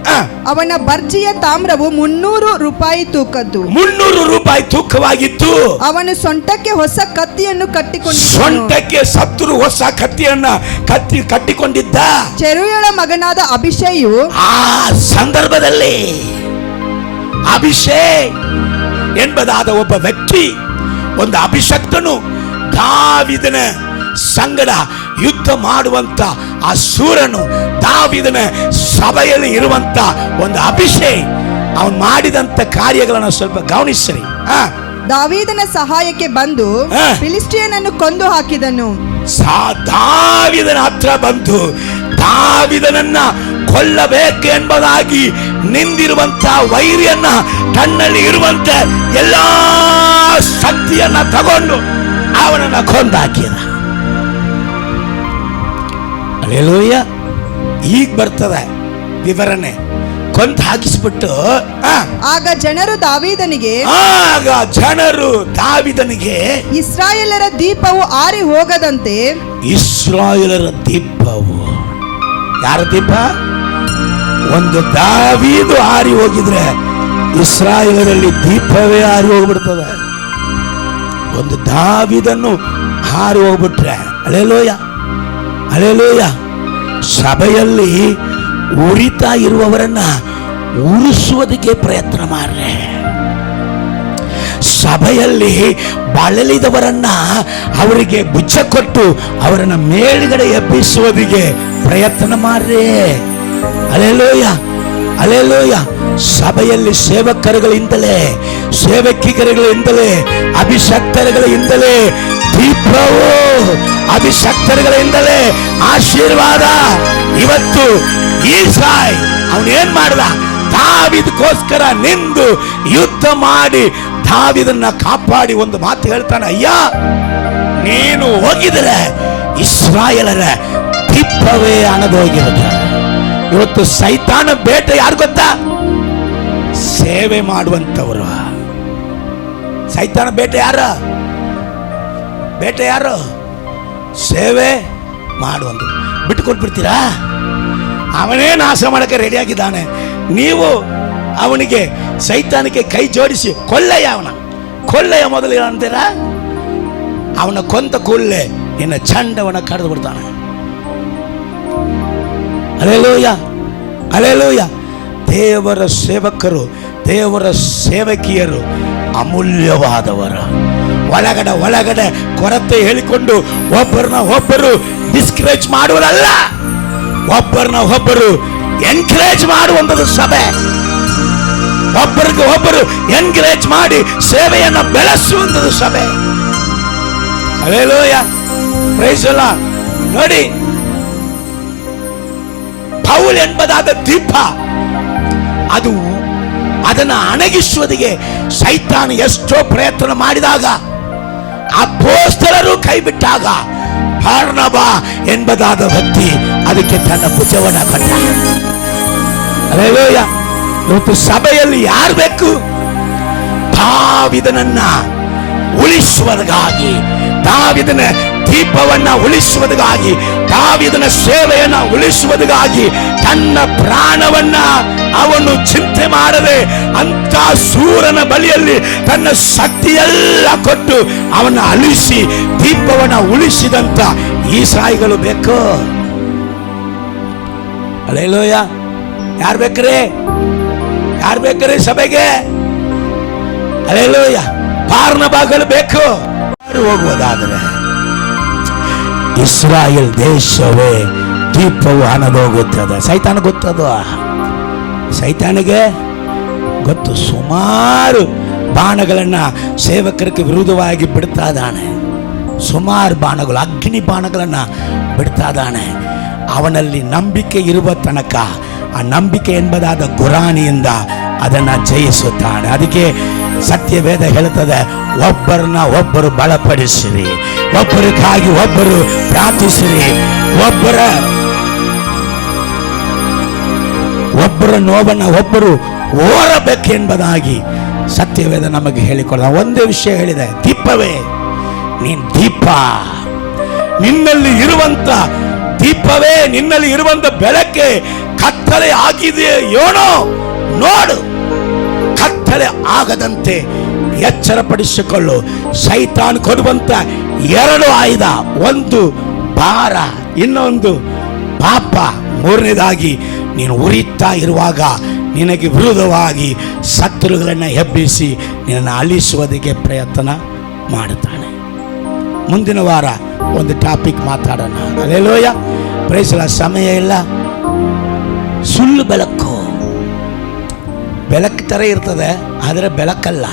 ಅವನ ಬರ್ಜಿಯ ತಾಮ್ರವು 300 ರೂಪಾಯಿ ತೂಕದ್ದು. 300 ರೂಪಾಯಿ ತೂಕವಾಗಿತ್ತು. ಅವನು ಸೊಂಟಕ್ಕೆ ಹೊಸ ಕತ್ತಿಯನ್ನು ಕಟ್ಟಿಕೊಂಡಿದ್ದ. ಸೊಂಟಕ್ಕೆ ಸತ್ತರು ಹೊಸ ಕಟ್ಟಿಕೊಂಡಿದ್ದ. ಚೆರೂಯಳ ಮಗನಾದ ಅಭಿಷೇಯು ಆ ಸಂದರ್ಭದಲ್ಲಿ ಅಭಿಷೇಕ್ ಎಂಬುದಾದ ಒಬ್ಬ ವ್ಯಕ್ತಿ, ಒಂದು ಅಭಿಷಕ್ತನು ದಾವೀದನ ಸಂಗಡ ಯುದ್ಧ ಮಾಡುವಂತ ಆ ಸೂರನು, ದಾವೀದನ ಸಭೆಯಲ್ಲಿ ಇರುವಂತ ಒಂದು ಅಭಿಷೇಕ್, ಅವನು ಮಾಡಿದಂತ ಕಾರ್ಯಗಳನ್ನು ಸ್ವಲ್ಪ ಗಮನಿಸ್ರಿ. ದಾವೀದನ ಸಹಾಯಕ್ಕೆ ಬಂದು ಫಿಲಿಸ್ಟಿಯನನ್ನು ಕೊಂದು ಹಾಕಿದನು. ದಾವೀದನ ಹತ್ರ ಬಂದು ದಾವೀದನನ್ನ ಕೊಲ್ಲಬೇಕು ಎಂಬುದಾಗಿ ನಿಂದಿರುವಂತ ವೈರಿಯನ್ನ, ತನ್ನಲ್ಲಿ ಇರುವಂತ ಎಲ್ಲಾ ಶಕ್ತಿಯನ್ನ ತಗೊಂಡು ಅವನನ್ನ ಕೊಂದಾಕಿದ. ಅಲ್ಲೇಲೂಯ. ಈಗ ಬರ್ತದೆ ವಿವರಣೆ. ಕೊಂದು ಹಾಕಿಸ್ಬಿಟ್ಟು ಆಗ ಜನರು ದಾವೀದನಿಗೆ ಇಸ್ರಾಯೇಲರ ದೀಪವು ಆರಿ ಹೋಗದಂತೆ. ಇಸ್ರಾಯೇಲರ ದೀಪವು, ಯಾರ ದೀಪ? ಒಂದು ದಾವೀದು ಆರಿ ಹೋಗಿದ್ರೆ ಇಸ್ರಾಯೇಲರಲ್ಲಿ ದೀಪವೇ ಆರಿ ಹೋಗ್ಬಿಡ್ತದೆ. ಒಂದು ದಾವೀದನ್ನು ಹಾರಿ ಹೋಗ್ಬಿಟ್ರೆ, ಅಲ್ಲೇಲೂಯ ಅಲ್ಲೇಲೂಯ, ಸಭೆಯಲ್ಲಿ ಉರಿತಾ ಇರುವವರನ್ನ ಉರಿಸುವುದಕ್ಕೆ ಪ್ರಯತ್ನ ಮಾಡ್ರೆ, ಸಭೆಯಲ್ಲಿ ಬಳಲಿದವರನ್ನ ಅವರಿಗೆ ಬುಚ್ಚ ಕೊಟ್ಟು ಅವರನ್ನ ಮೇಲ್ಗಡೆ ಎಬ್ಬಿಸುವುದಕ್ಕೆ ಪ್ರಯತ್ನ ಮಾಡ್ರೆ. Alleluia alleluia. ಸಭೆಯಲ್ಲಿ ಸೇವಕರುಗಳಿಂದಲೇ, ಸೇವಕಿಗರುಗಳಿಂದಲೇ, ಅಭಿಷಕ್ತರುಗಳಿಂದಲೇ ದೀಪವು, ಅಭಿಷಕ್ತರುಗಳಿಂದಲೇ ಆಶೀರ್ವಾದ. ಇವತ್ತು ಈಸಾಯ್ ಅವನೇನ್ ಮಾಡ್ದ? ದಾವಿದಕ್ಕೋಸ್ಕರ ನಿಂದು ಯುದ್ಧ ಮಾಡಿ ದಾವಿದನ್ನ ಕಾಪಾಡಿ ಒಂದು ಮಾತು ಹೇಳ್ತಾನೆ, ಅಯ್ಯ ನೀನು ಹೋಗಿದರೆ ಇಸ್ರಾಯೇಲರ ದೀಪವೇ ಅಣದೋಗಿರುತ್ತೆ. ಇವತ್ತು ಸೈತಾನ ಬೇಟೆ ಯಾರು ಗೊತ್ತಾ? ಸೇವೆ ಮಾಡುವಂತವರು. ಸೈತಾನ ಬೇಟೆ ಯಾರು? ಸೇವೆ ಮಾಡುವಂತ. ಬಿಟ್ಟುಕೊಟ್ಬಿಡ್ತೀರಾ? ಅವನೇ ನಾಶ ಮಾಡಕ್ಕೆ ರೆಡಿ ಆಗಿದ್ದಾನೆ. ನೀವು ಅವನಿಗೆ ಸೈತಾನಕ್ಕೆ ಕೈ ಜೋಡಿಸಿ ಕೊಳ್ಳೆಯ ಮೊದಲು ಅಂತೀರಾ? ಅವನ ಕೊಂತ ಕೂಡಲೇ ನಿನ್ನ ಚಂಡವನ ಕಡಿದು ಬಿಡ್ತಾನೆ. ಅಲೆಲೂಯ. ದೇವರ ಸೇವಕರು, ದೇವರ ಸೇವಕಿಯರು ಅಮೂಲ್ಯವಾದವರು. ಒಳಗಡೆ ಕೊರತೆ ಹೇಳಿಕೊಂಡು ಒಬ್ಬರು ಡಿಸ್ಕರೇಜ್ ಮಾಡುವುದಲ್ಲ, ಒಬ್ಬರು ಎನ್ಕರೇಜ್ ಮಾಡುವಂಥದ್ದು ಸಭೆ. ಒಬ್ಬರು ಎನ್ಕರೇಜ್ ಮಾಡಿ ಸೇವೆಯನ್ನು ಬೆಳೆಸುವಂಥದ್ದು ಸಭೆ. Hallelujah, praise the lord. ನೋಡಿ, ಪೌಲ್ ಎಂಬುದಾದ ದೀಪ ಅದನ್ನ ಅಣಗಿಸುವುದಿಗೆ ಸೈತಾನ ಎಷ್ಟೋ ಪ್ರಯತ್ನ ಮಾಡಿದಾಗ, ಅಪೊಸ್ತಲರು ಕೈ ಬಿಟ್ಟಾಗ, ಬಾರ್ನಬ ಎಂಬುದಾದ ವ್ಯಕ್ತಿ ಅದಕ್ಕೆ ತನ್ನ ಭುಜವನ್ನ ಕೊಟ್ಟ. ಹಲ್ಲೆಲೂಯಾ. ಇವತ್ತು ಸಭೆಯಲ್ಲಿ ಯಾರು ಬೇಕು? ದಾವಿದನನ್ನ ಉಳಿಸುವುದಕ್ಕಾಗಿ, ದಾವಿದನ ದೀಪವನ್ನ ಉಳಿಸುವುದಕ್ಕಾಗಿ, ದಾವಿದನ ಸೇವೆಯನ್ನ ಉಳಿಸುವುದಕ್ಕಾಗಿ ತನ್ನ ಪ್ರಾಣವನ್ನ ಅವನು ಚಿಂತೆ ಮಾಡದೆ ಅಂತ ಸೂರನ ಬಳಿಯಲ್ಲಿ ತನ್ನ ಶಕ್ತಿಯೆಲ್ಲ ಕೊಟ್ಟು ಅವನ ಅಳಿಸಿ ದೀಪವನ್ನ ಉಳಿಸಿದಂತ ಈ ಸಾಯಿಗಳು ಬೇಕು. ಹಲ್ಲೆಲೂಯಾ. ಯಾರು ಬೇಕ್ರಿ ಸಭೆಗೆ? ಹಲ್ಲೆಲೂಯಾ. ಬಾರ್ನಬಗಳು ಬೇಕು. ಹೋಗುವುದಾದರೆ ಇಸ್ರಾಯೇಲ್ ದೇಶವೇ ದೀಪವು ಹಣದೋಗುತ್ತದೆ. ಸೈತಾನ ಗೊತ್ತದು, ಸೈತಾನಿಗೆ ಗೊತ್ತು. ಸುಮಾರು ಬಾಣಗಳನ್ನ ಸೇವಕರಿಗೆ ವಿರುದ್ಧವಾಗಿ ಬಿಡ್ತಾ ಇದ್ದಾನೆ. ಸುಮಾರು ಬಾಣಗಳು, ಅಗ್ನಿ ಬಾಣಗಳನ್ನ ಬಿಡ್ತಾ ಇದ್ದಾನೆ. ಅವನಲ್ಲಿ ನಂಬಿಕೆ ಇರುವ ತನಕ ಆ ನಂಬಿಕೆ ಎಂಬುದಾದ ಗುರಾಣಿಯಿಂದ ಅದನ್ನ ಜಯಿಸುತ್ತಾನೆ. ಅದಕ್ಕೆ ಸತ್ಯವೇದ ಹೇಳುತ್ತದೆ, ಒಬ್ಬರು ಬಲಪಡಿಸಿರಿ, ಒಬ್ಬರಿಗಾಗಿ ಒಬ್ಬರು ಪ್ರಾರ್ಥಿಸಿರಿ, ಒಬ್ಬರ ನೋವನ್ನ ಒಬ್ಬರು ಓರಬೇಕೆಂಬುದಾಗಿ ಸತ್ಯವೇದ ನಮಗೆ ಹೇಳಿಕೊಡ. ಒಂದೇ ವಿಷಯ ಹೇಳಿದೆ, ದೀಪವೇ ನೀನ್ ದೀಪ, ನಿನ್ನಲ್ಲಿ ಇರುವಂತ ದೀಪವೇ, ನಿನ್ನಲ್ಲಿ ಇರುವಂತ ಬೆಳಕೆ ಕತ್ತಲೆ ಆಗಿದೆಯೋ ಏನೋ ನೋಡು. ಕತ್ತಲೆ ಆಗದಂತೆ ಎಚ್ಚರಪಡಿಸಿಕೊಳ್ಳು. ಸೈತಾನ್ ಕೊಡುವಂತ ಎರಡು ಆಯುಧ, ಒಂದು ಭಾರ, ಇನ್ನೊಂದು ಪಾಪ. ಮೂರನೇದಾಗಿ ನೀನು ಉರಿತಾ ಇರುವಾಗ ನಿನಗೆ ವಿರುದ್ಧವಾಗಿ ಶತ್ರುಗಳನ್ನು ಎಬ್ಬಿಸಿ ನಿನ್ನನ್ನು ಅಳಿಸುವುದಕ್ಕೆ ಪ್ರಯತ್ನ ಮಾಡುತ್ತಾನೆ. ಮುಂದಿನ ವಾರ ಒಂದು ಟಾಪಿಕ್ ಮಾತಾಡೋಣ. Hallelujah, praise the lord. ಸಮಯ ಇಲ್ಲ. ಸುಳ್ಳು ಬೆಳಕು ತರ ಇರ್ತದೆ, ಆದರೆ ಬೆಳಕಲ್ಲ,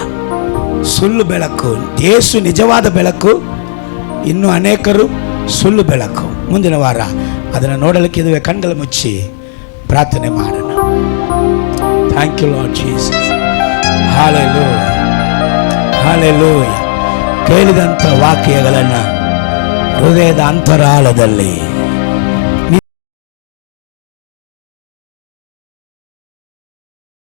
ಸುಳ್ಳು ಬೆಳಕು. ಯೇಸು ನಿಜವಾದ ಬೆಳಕು, ಇನ್ನು ಅನೇಕರು ಸುಳ್ಳು ಬೆಳಕು. ಮುಂದಿನ ವಾರ ಅದನ್ನು ನೋಡಲಿಕ್ಕಿದುವೆ. ಕಣ್ಗಳು ಮುಚ್ಚಿ ಪ್ರಾರ್ಥನೆ ಮಾಡೋಣ. Thank you Lord Jesus. Hallelujah, hallelujah. ಕೇಳಿದಂಥ ವಾಕ್ಯಗಳನ್ನು ಹೃದಯದ ಅಂತರಾಳದಲ್ಲಿ